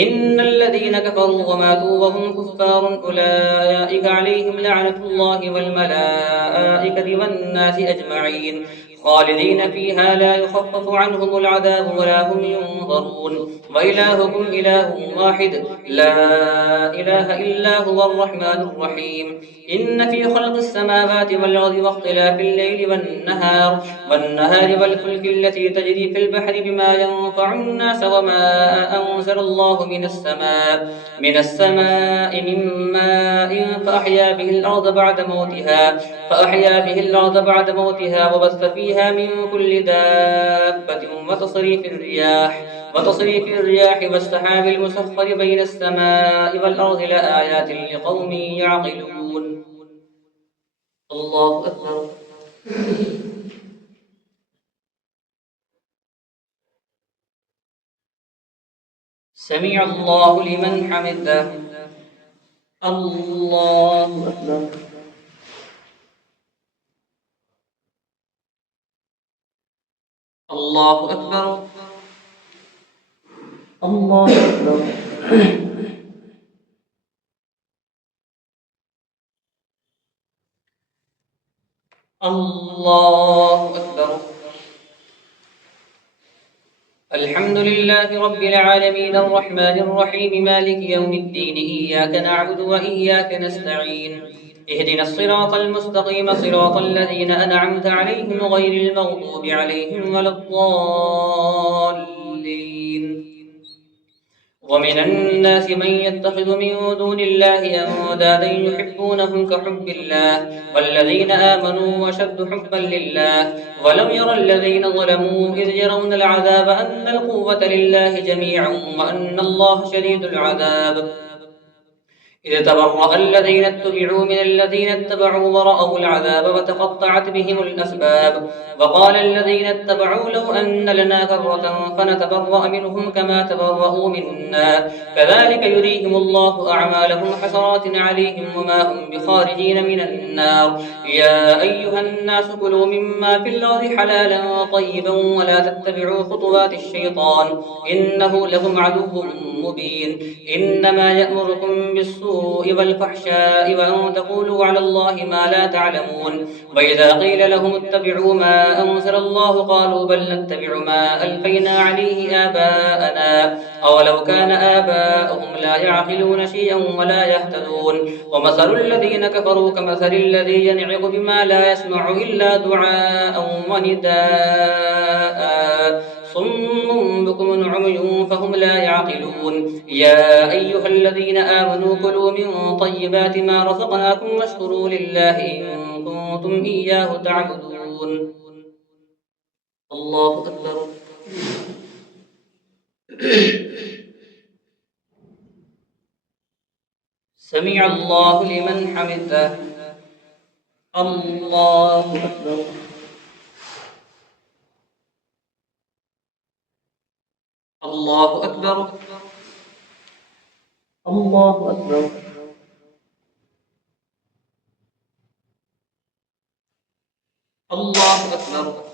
إن الذين كفروا وماتوا وهم كفار أولئك عليهم لعنة الله والملائكة والناس أجمعين خالدين فيها لا يخفف عنهم العذاب ولا هم ينظرون. وإلهكم إله واحد لا إله إلا هو الرحمن الرحيم. إن في خلق السماوات والأرض واختلاف الليل والنهار والفلك التي تجري في البحر بما ينفع الناس وما أنزل الله من السماء من ماء فأحيا به الأرض بعد موتها وبث فيها من كل دابة وتصريف الرياح والسحاب المسخر بين السماء والأرض لآيات لقوم يعقلون. الله أكبر. سمع الله لمن حمده. الله أكبر. الله أكبر. الله أكبر. الله أكبر. الحمد لله رب العالمين الرحمن الرحيم مالك يوم الدين إياك نعبد وإياك نستعين اهدنا الصراط المستقيم صراط الذين أنعمت عليهم غير المغضوب عليهم ولا الضالين. ومن الناس من يتخذ من دون الله أندادا يحبونهم كحب الله والذين آمنوا أشد حبا لله ولم ير الذين ظلموا إذ يرون العذاب أن القوة لله جميعا وأن الله شديد العذاب إذ تبرأ الذين اتبعوا من الذين اتبعوا ورأوا العذاب وتقطعت بهم الأسباب وقال الذين اتبعوا لو أن لنا كرة فنتبرأ منهم كما تبرأوا منا كذلك يريهم الله أعمالهم حسرات عليهم وما هم بخارجين من النار يا أيها الناس كلوا مما في الأرض حلالا طيبا ولا تتبعوا خطوات الشيطان إنه لكم عدو مبين إنما يأمركم بالسوء والفحشاء وأن تقولوا على الله ما لا تعلمون وإذا قيل لهم اتبعوا ما أنزل الله قالوا بل نتبع ما ألفينا عليه آباءنا أولو كان آباؤهم لا يعقلون شيئا ولا يهتدون ومثل الذين كفروا كمثل الذي ينعق بما لا يسمع إلا دعاء ونداء صم بكم عمي فهم لا يعقلون يا أيها الذين آمنوا كلوا من طيبات ما رزقناكم واشكروا لله إن كنتم إياه تعبدون. الله أكبر. سمع الله لمن حمده. الله أكبر. الله أكبر. الله أكبر. الله أكبر.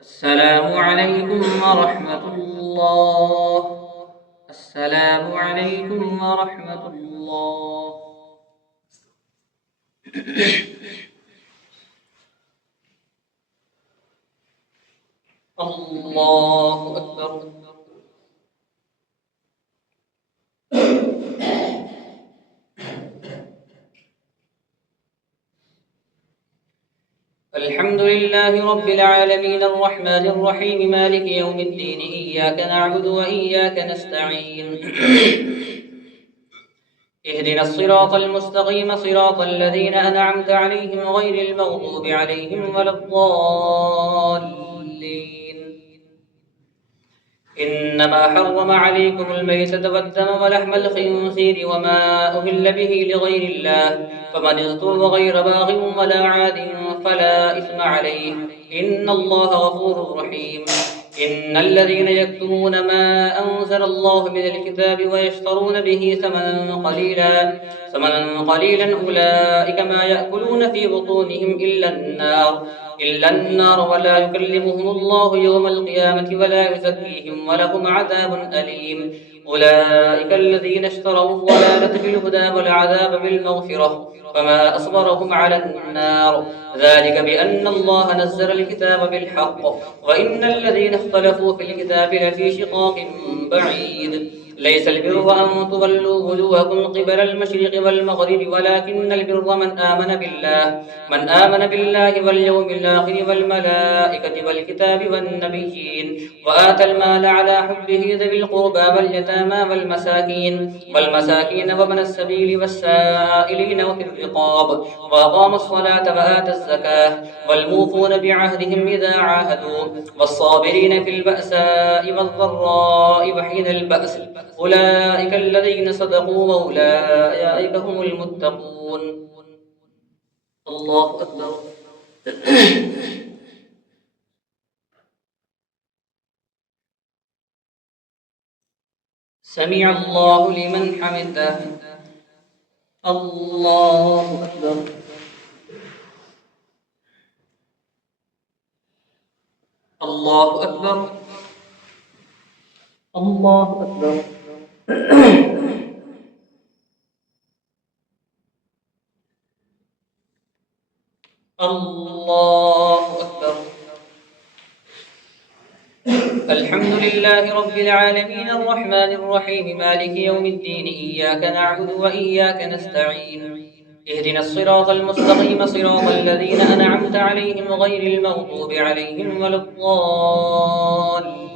السلام عليكم ورحمة الله. السلام عليكم ورحمة الله. الله أكبر. الحمد لله رب العالمين الرحمن الرحيم مالك يوم الدين إياك نعبد وإياك نستعين اهدنا الصراط المستقيم صراط الذين أنعمت عليهم غير المغضوب عليهم ولا الضالين إنما حرم عليكم الميتة والدم ولحم الخنزير وما أهل به لغير الله فمن اضطر غير باغ ولا عاد فلا إثم عليه إن الله غفور رحيم إن الذين يكتمون ما أنزل الله من الكتاب ويشترون به ثمنا قليلا أولئك ما يأكلون في بطونهم إلا النار ولا يكلمهم الله يوم القيامة ولا يزكيهم ولهم عذاب أليم أولئك الذين اشتروا الضلالة بالهدى والعذاب بالمغفرة فما أصبرهم على النار ذلك بأن الله نزل الكتاب بالحق وإن الذين اختلفوا في الكتاب لفي شقاق بعيد ليس البر أن تولوا وجوهكم قبل المشرق والمغرب ولكن البر من آمن بالله واليوم الآخر والملائكة والكتاب والنبيين وآتى المال على حبه ذوي القربى واليتامى والمساكين وابن السبيل والسائلين وفي الرقاب وأقام الصلاة وآتى الزكاة والموفون بعهدهم إذا عاهدوا والصابرين في البأساء والضراء وحين البأس أولئك الذين صدقوا وأولئك هم المتقون. الله أكبر. سمع الله لمن حمده. الله أكبر. الله أكبر. الله أكبر. الله أكبر. الحمد لله رب العالمين الرحمن الرحيم مالك يوم الدين إياك نعبد وإياك نستعين اهدنا الصراط المستقيم صراط الذين أنعمت عليهم غير المغضوب عليهم ولا الضالين.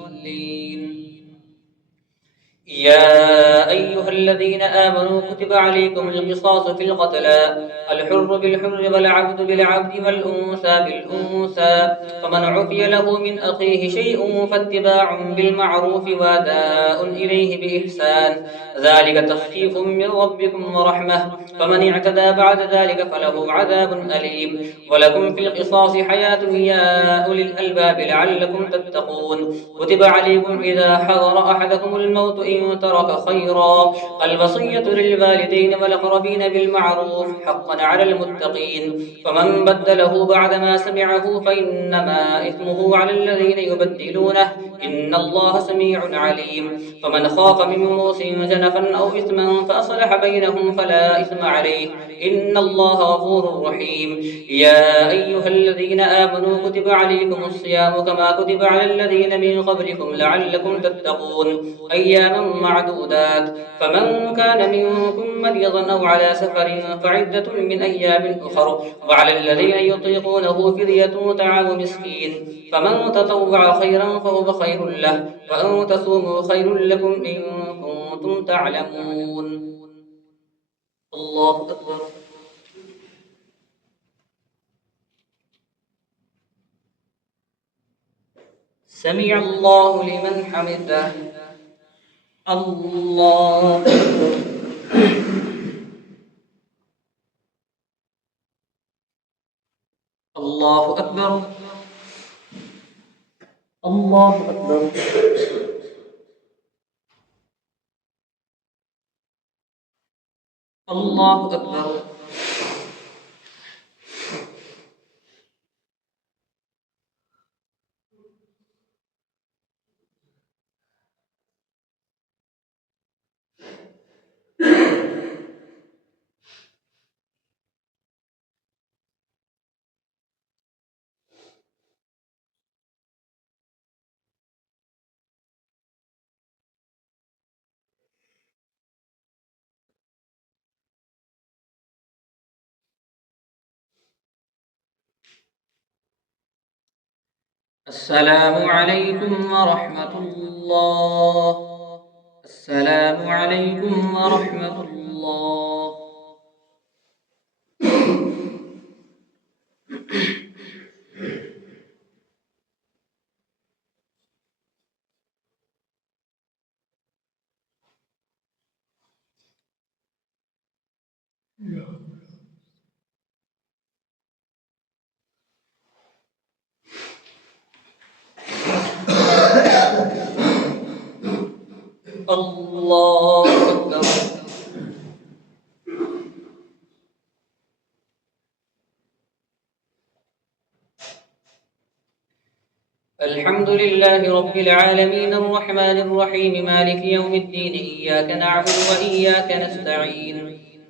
يا أيها الذين آمنوا كتب عليكم القصاص في القتلى الحر بالحر والعبد بالعبد والأنثى بالأنثى فمن عفي له من أخيه شيء فاتباع بالمعروف وأداء إليه بإحسان ذلك تخفيف من ربكم ورحمة فمن اعتدى بعد ذلك فله عذاب أليم ولكم في القصاص حياة يا أولي الألباب لعلكم تتقون كتب عليكم إذا حضر أحدكم الموت إن ترك خيرا الوصية للوالدين والأقربين بالمعروف حقا على المتقين فمن بدله بعدما سمعه فإنما إثمه على الذين يبدلونه إن الله سميع عليم فمن خاف من موص جنفا أو إثما فأصلح بينهم فلا إثم عليه إن الله غفور رحيم يا أيها الذين آمنوا كتب عليكم الصيام كما كتب على الذين من قبلكم لعلكم تتقون أياما معدودات فمن كان منكم مريضا أو على سفر فعدة من أيام أخر وعلى الذين يطيقونه فدية طعام مسكين فمن تطوع خيرا فهو خير له وأن تصوموا خير لكم إن كنتم تعلمون. الله أكبر. سمع الله لمن حمده. الله أكبر. الله أكبر. الله أكبر. الله أكبر. السلام عليكم ورحمة الله. السلام عليكم ورحمة الله. الله أكبر. الحمد لله رب العالمين الرحمن الرحيم مالك يوم الدين إياك نعبد وإياك نستعين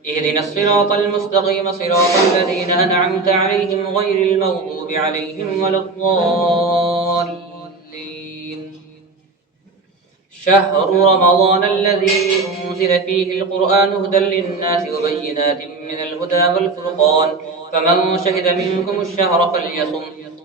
اهدنا الصراط المستقيم صراط الذين أنعمت عليهم غير المغضوب عليهم ولا الضالين. شهر رمضان الذي أنزل فيه القرآن هدى للناس وبينات من الهدى والفرقان فمن شهد منكم الشهر فليصم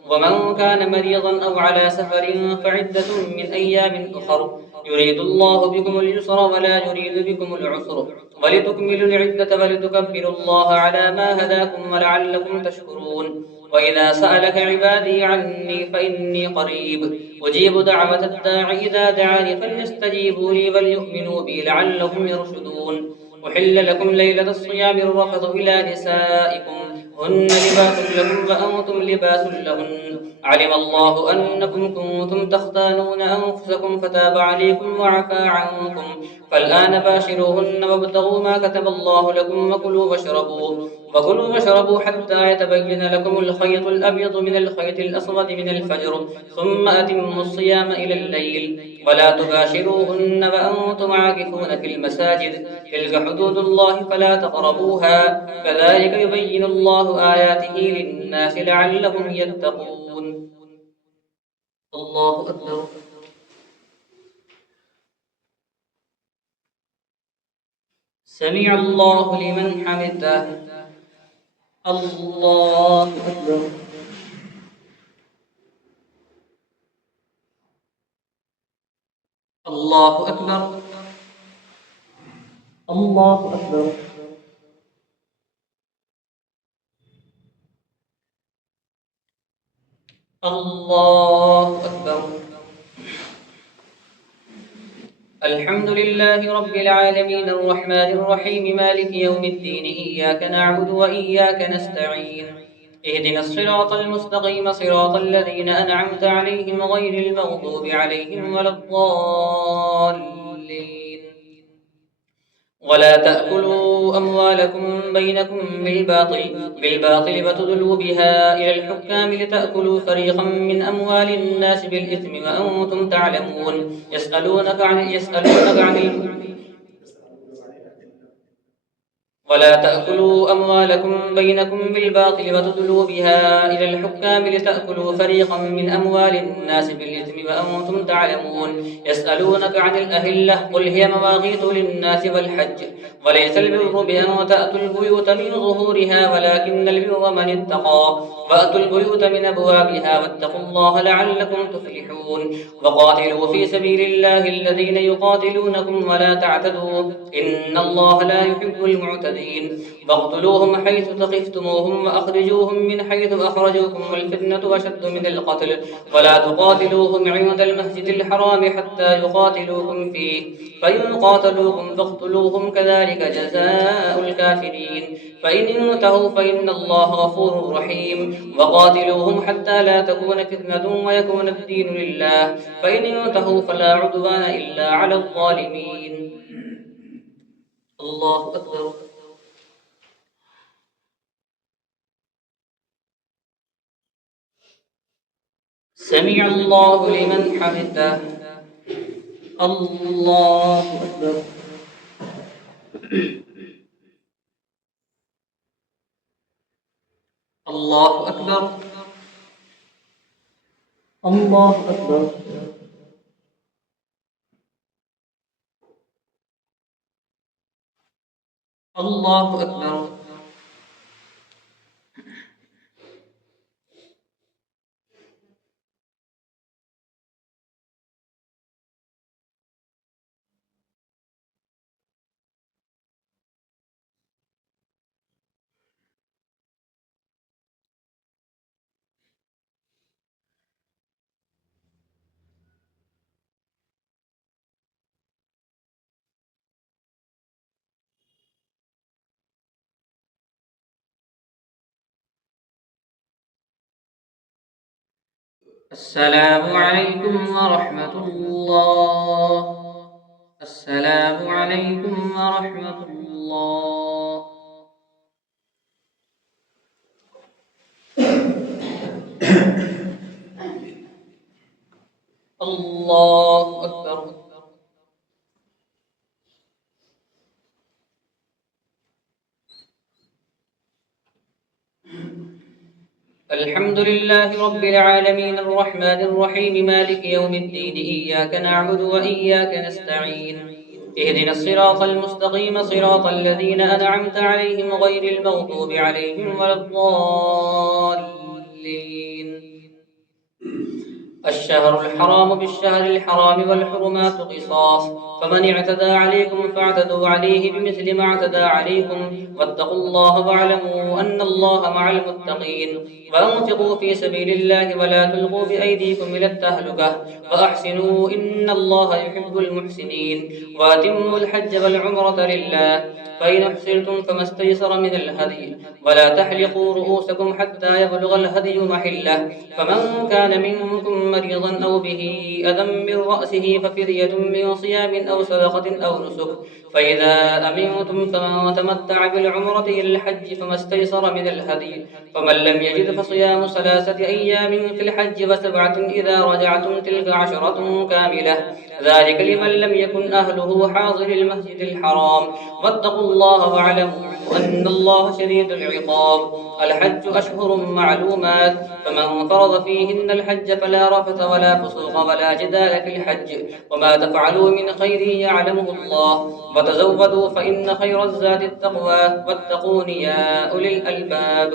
ومن كان مريضا أو على سفر فعدة من أيام أخر يريد الله بكم اليسر ولا يريد بكم العسر ولتكملوا العدة ولتكبروا الله على ما هداكم ولعلكم تشكرون وإذا سألك عبادي عني فإني قريب أجيب دعوة الداع إذا دعاني فليستجيبوا لي وليؤمنوا بي لعلهم يرشدون أحل لكم ليلة الصيام الرفث إلى نسائكم هن لباس لكم وأنتم لباس لهن علم الله أنكم كنتم تختانون أنفسكم فتاب عليكم وعفى عنكم فالآن باشروهن وابتغوا ما كتب الله لكم وكلوا واشربوا حتى يتبين لكم الخيط الأبيض من الخيط الأسود من الفجر ثم أتموا الصيام إلى الليل ولا تباشروهن وأنتم عاكفون في المساجد تلك حدود الله فلا تقربوها كذلك يبين الله آياته للناس لعلهم يتقون الله أكبر سمع الله لمن حمده الله أكبر الله أكبر الله أكبر الله أكبر الحمد لله رب العالمين الرحمن الرحيم مالك يوم الدين إياك نعبد وإياك نستعين اهدنا الصراط المستقيم صراط الذين أنعمت عليهم غير المغضوب عليهم ولا الضالين ولا تأكلوا أموالكم بينكم بالباطل وتدلوا بها إلى الحكام لتأكلوا فريقا من أموال الناس بالإثم وأنتم تعلمون ولا تأكلوا أموالكم بينكم بالباطل وتدلوا بها إلى الحكام لتأكلوا فريقا من أموال الناس بالإثم وأنتم تعلمون يسألونك عن الأهلة قل هي مواقيت للناس والحج وليس البر بأن تأتوا البيوت من ظهورها ولكن البر من اتقى وأتوا البيوت من أبوابها واتقوا الله لعلكم تفلحون وقاتلوا في سبيل الله الذين يقاتلونكم ولا تعتدوا إن الله لا يحب المعتدين واقتلوهم حيث ثقفتموهم وأخرجوهم من حيث أخرجوكم والفتنة أشد من القتل ولا تقاتلوهم عند المسجد الحرام حتى يقاتلوكم فيه فإن قاتلوكم فاقتلوهم كذلك جزاء الكافرين فإن انتهوا فإن الله غفور رحيم وقاتلوهم حتى لا تكون فتنة ويكون الدين لله فإن انتهوا فلا عدوان إلا على الظالمين الله أكبر سمع الله لمن حمده الله أكبر الله أكبر الله أكبر الله أكبر السلام عليكم ورحمة الله السلام عليكم ورحمة الله الله أكبر الحمد لله رب العالمين الرحمن الرحيم مالك يوم الدين إياك نعبد وإياك نستعين اهدنا الصراط المستقيم صراط الذين أنعمت عليهم غير المغضوب عليهم ولا الضالين. الشهر الحرام بالشهر الحرام والحرمات قصاص، فمن اعتدى عليكم فاعتدوا عليه بمثل ما اعتدى عليكم، واتقوا الله واعلموا أن الله مع المتقين. وأنفقوا في سبيل الله ولا تلقوا بأيديكم إلى التهلكة، وأحسنوا إن الله يحب المحسنين. وأتموا الحج والعمرة لله، فإن أحسنتم فما استيسر من الهدي، ولا تحلقوا رؤوسكم حتى يبلغ الهدي محله، فمن كان منكم مريضا أو به أذى من رأسه ففدية من صيام أو صدقة أو نسك، فإذا أمنتم فمن تمتع بالعمرة إلى الحج فما استيسر من الهدي، فمن لم يجد فصيام 3 أيام في الحج وسبعة إذا رجعتم تلك 10 كاملة، ذلك لمن لم يكن أهله حاضر المسجد الحرام. واتقوا الله واعلموا أن الله شديد العقاب. الحج أشهر معلومات، فمن فرض فيهن الحج فلا رفث ولا فسوق ولا جدال في الحج، وما تفعلوا من خير يعلمه الله، وتزودوا فإن خير الزاد التقوى، واتقون يا أولي الألباب.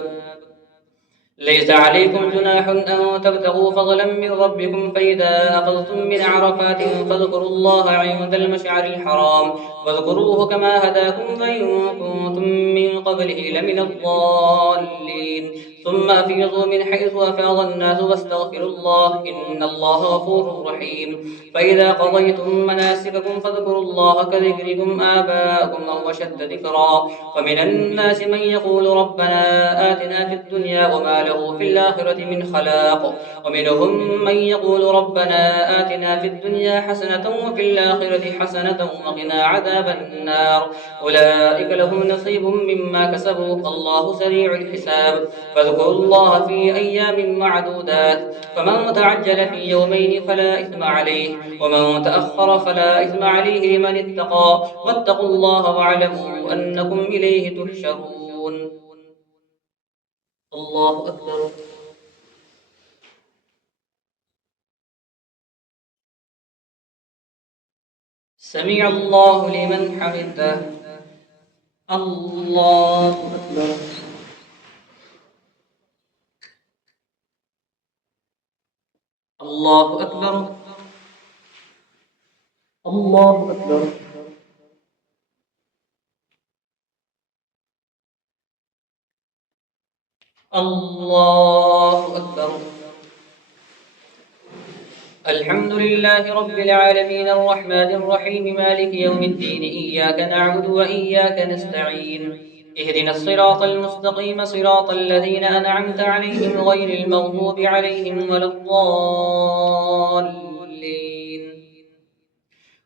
ليس عليكم جناح أن تبتغوا فضلا من ربكم، فإذا أخذتم من عرفات فاذكروا الله عند المشعر الحرام، واذكروه كما هداكم وإن كنتم من قبله لمن الضالين. ثم أفيضوا من حيث أفاض الناس واستغفروا الله إن الله غفور رحيم. فإذا قضيتم مناسككم فاذكروا الله كذكركم آباءكم أو أشد ذكرا. ومن الناس من يقول ربنا آتنا في الدنيا وما له في الآخرة من خلاق، ومنهم من يقول ربنا آتنا في الدنيا حسنة وفي الآخرة حسنة وقنا عذاب النار. أولئك لهم نصيب مما كسبوا والله سريع الحساب. فاذكروا الله في أيام معدودات، فمن تعجل في يومين فلا إثم عليه، ومن تأخر فلا إثم عليه لمن اتقى. واتقوا الله واعلموا أنكم إليه تحشرون. الله أكبر. سمع الله لمن حمده. الله أكبر. الله أكبر. الله أكبر. الله أكبر. الحمد لله رب العالمين الرحمن الرحيم مالك يوم الدين إياك نعبد وإياك نستعين اهدنا الصراط المستقيم صراط الذين أنعمت عليهم غير المغضوب عليهم ولا الضالين.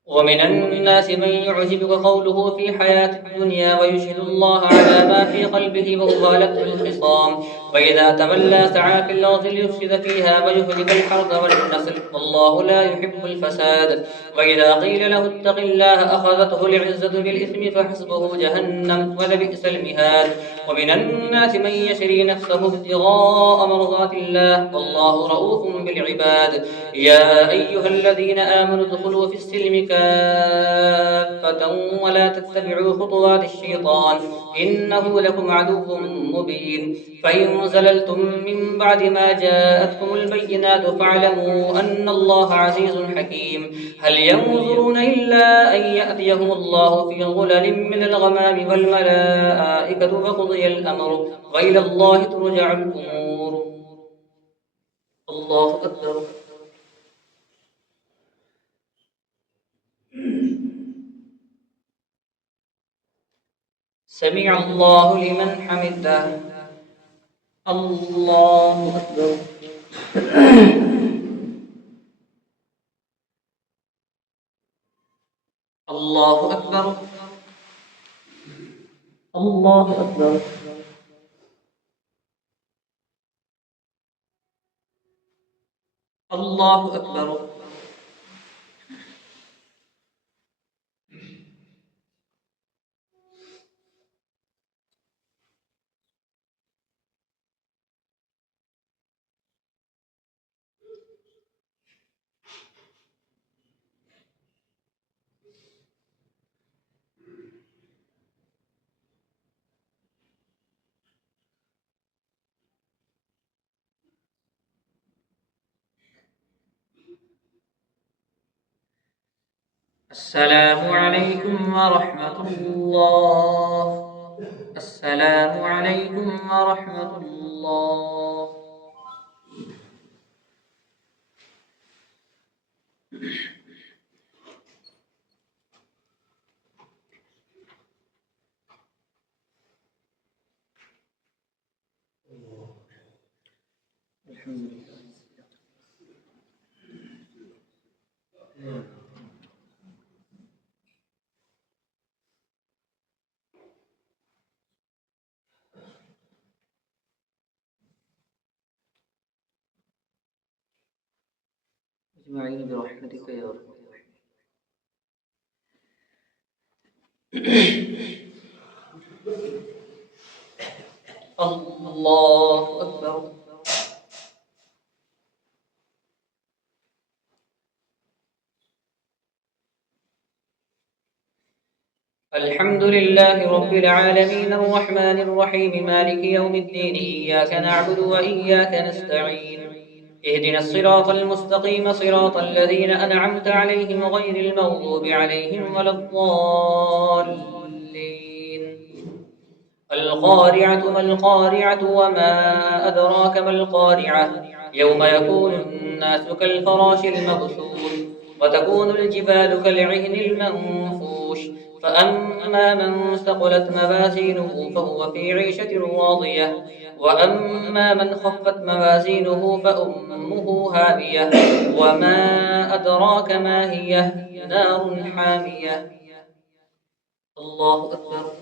ومن الناس من يعجبك قوله في الحياة الدنيا ويشهد الله على ما في قلبه وهو لك الخصام، وإذا تولى سعى في الأرض ليفسد فيها ويهلك الحرث والنسل والله لا يحب الفساد. وإذا قيل له اتق الله أخذته العزة بالإثم فحسبه جهنم ولبئس المهاد. ومن الناس من يشري نفسه ابتغاء مرضات الله والله رؤوف بالعباد. يا أيها الذين آمنوا ادخلوا في السلم كافة ولا تتبعوا خطوات الشيطان إنه لكم عدو مبين. فإن زللتم من بعد ما جاءتكم البينات فاعلموا أن الله عزيز حكيم. هل ينظرون إلا أن يأتيهم الله في ظلل من الغمام والملائكة وقضي الأمر وإلى الله ترجع الأمور. الله أكبر. سمع الله لمن حمده. الله أكبر. الله أكبر. الله أكبر. الله أكبر. السلام عليكم ورحمة الله. السلام عليكم ورحمة الله. الحمد لله. أجمعين برحمتك يا رب. الله أكبر. الحمد لله رب العالمين الرحمن الرحيم مالك يوم الدين إياك نعبد وإياك نستعين اهدنا الصراط المستقيم صراط الذين أنعمت عليهم غير المغضوب عليهم ولا الضالين. القارعة ما القارعة وما أدراك ما القارعة يوم يكون الناس كالفراش المبثوث وتكون الجبال كالعهن المنفوش فأما من ثقلت موازينه فهو في عيشة راضية وأما من خفت موازينه فأمه هاوية وما أدراك ما هي نار حامية. الله أكبر.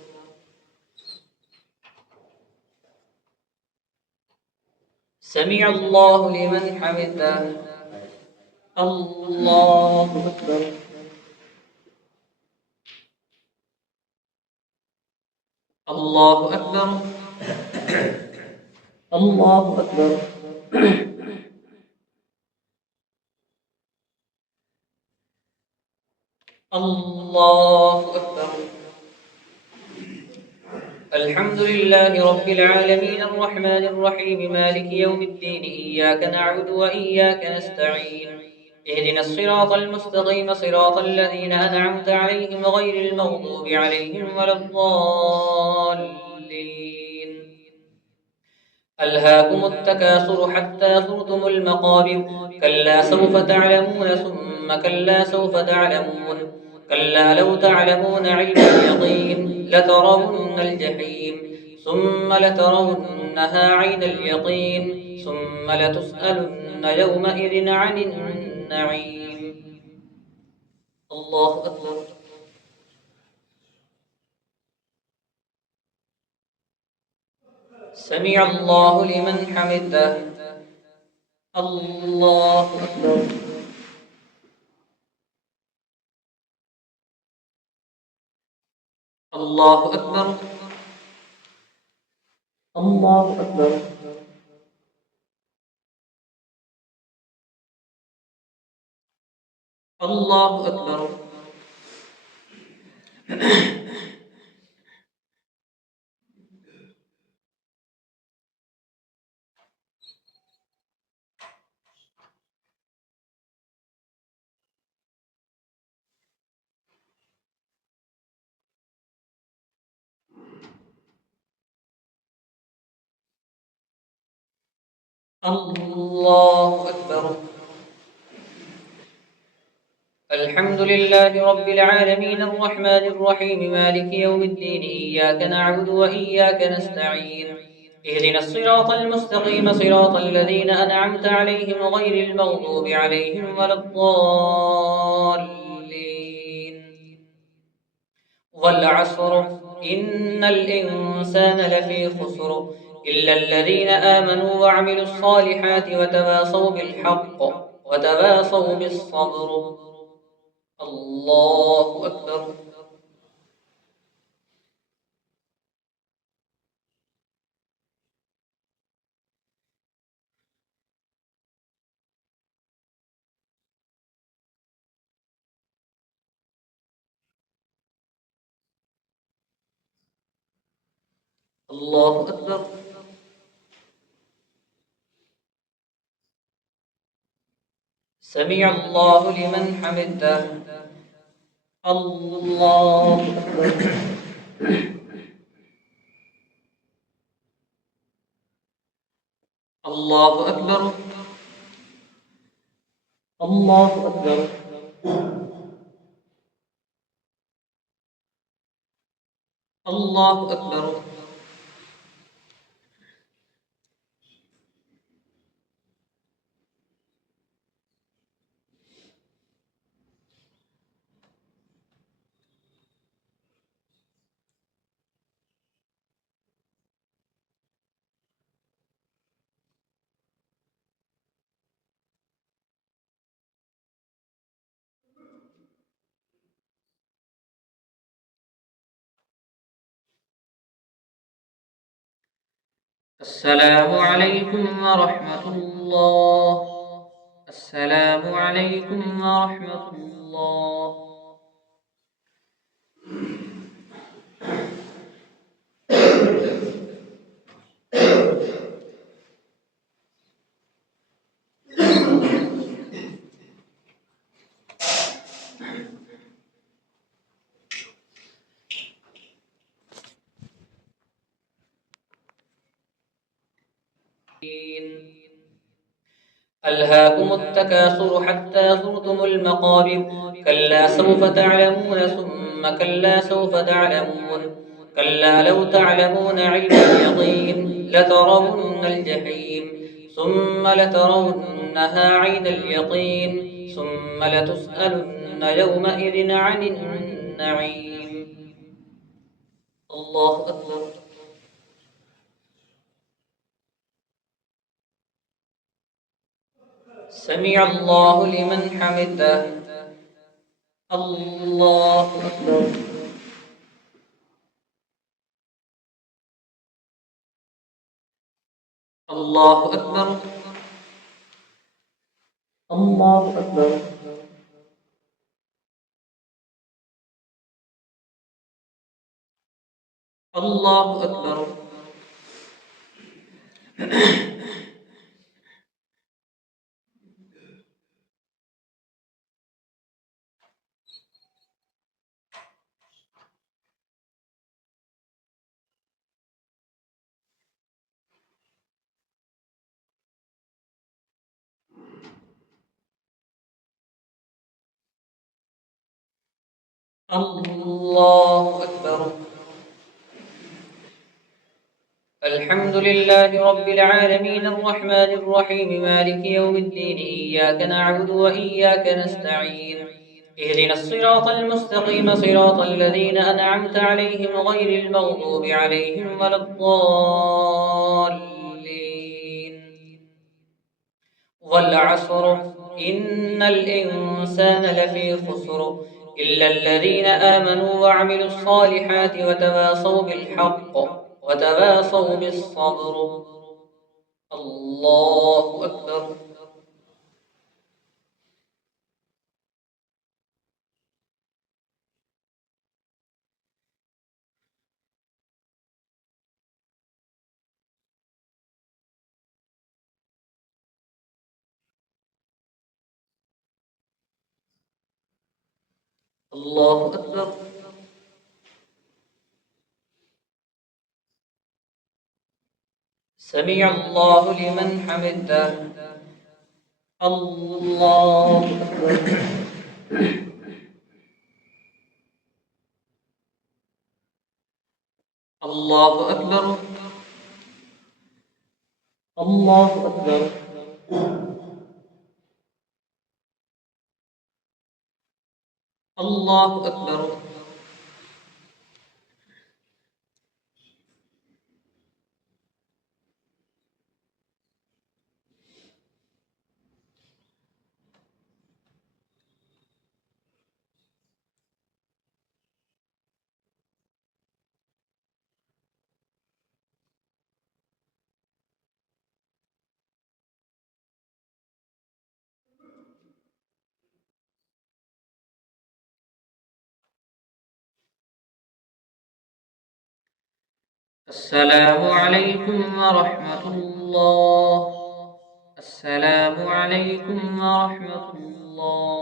سمع الله لمن حمده. الله أكبر. الله أكبر. الله أكبر. الله أكبر. الحمد لله رب العالمين الرحمن الرحيم مالك يوم الدين إياك نعبد وإياك نستعين اهدنا الصراط المستقيم صراط الذين أنعمت عليهم غير المغضوب عليهم ولا الضالين. ألهاكم التكاثر حتى زرتم المقابر كلا سوف تعلمون ثم كلا سوف تعلمون كلا لو تعلمون علم اليقين لترون الجحيم ثم لترونها عين اليقين ثم لتسألن يومئذ عن النعيم. الله أكبر. سمع الله لمن حمده. الله أكبر. الله أكبر. الله أكبر. الله أكبر. الله أكبر. الحمد لله رب العالمين الرحمن الرحيم مالك يوم الدين إياك نعبد وإياك نستعين اهدنا الصراط المستقيم صراط الذين أنعمت عليهم غير المغضوب عليهم ولا الضالين. والعصر إن الإنسان لفي خسر إلا الذين آمنوا وعملوا الصالحات وتواصوا بالحق وتواصوا بالصبر. الله أكبر. الله أكبر. سمع الله لمن حمده. الله أكبر. الله أكبر. الله أكبر. الله أكبر. السلام عليكم ورحمة الله. السلام عليكم ورحمة الله. ألهاكم التكاثر حتى زرتم المقابر كلا سوف تعلمون ثم كلا سوف تعلمون كلا لو تعلمون علم اليقين لترون الجحيم ثم لترونها عين اليقين ثم لتسألن يومئذ عن النعيم. الله أكبر. سمع الله لمن حمده. الله أكبر. الله أكبر. الله أكبر. الله أكبر. الله أكبر. الحمد لله رب العالمين الرحمن الرحيم مالك يوم الدين إياك نعبد وإياك نستعين اهدنا الصراط المستقيم صراط الذين أنعمت عليهم غير المغضوب عليهم ولا الضالين. والعصر إن الإنسان لفي خسر إلا الذين آمنوا وعملوا الصالحات وتواصوا بالحق وتواصوا بالصبر. الله أكبر. الله أكبر. سمع الله لمن حمده. الله أكبر. الله أكبر. الله أكبر. الله أكبر. السلام عليكم ورحمة الله. السلام عليكم ورحمة الله.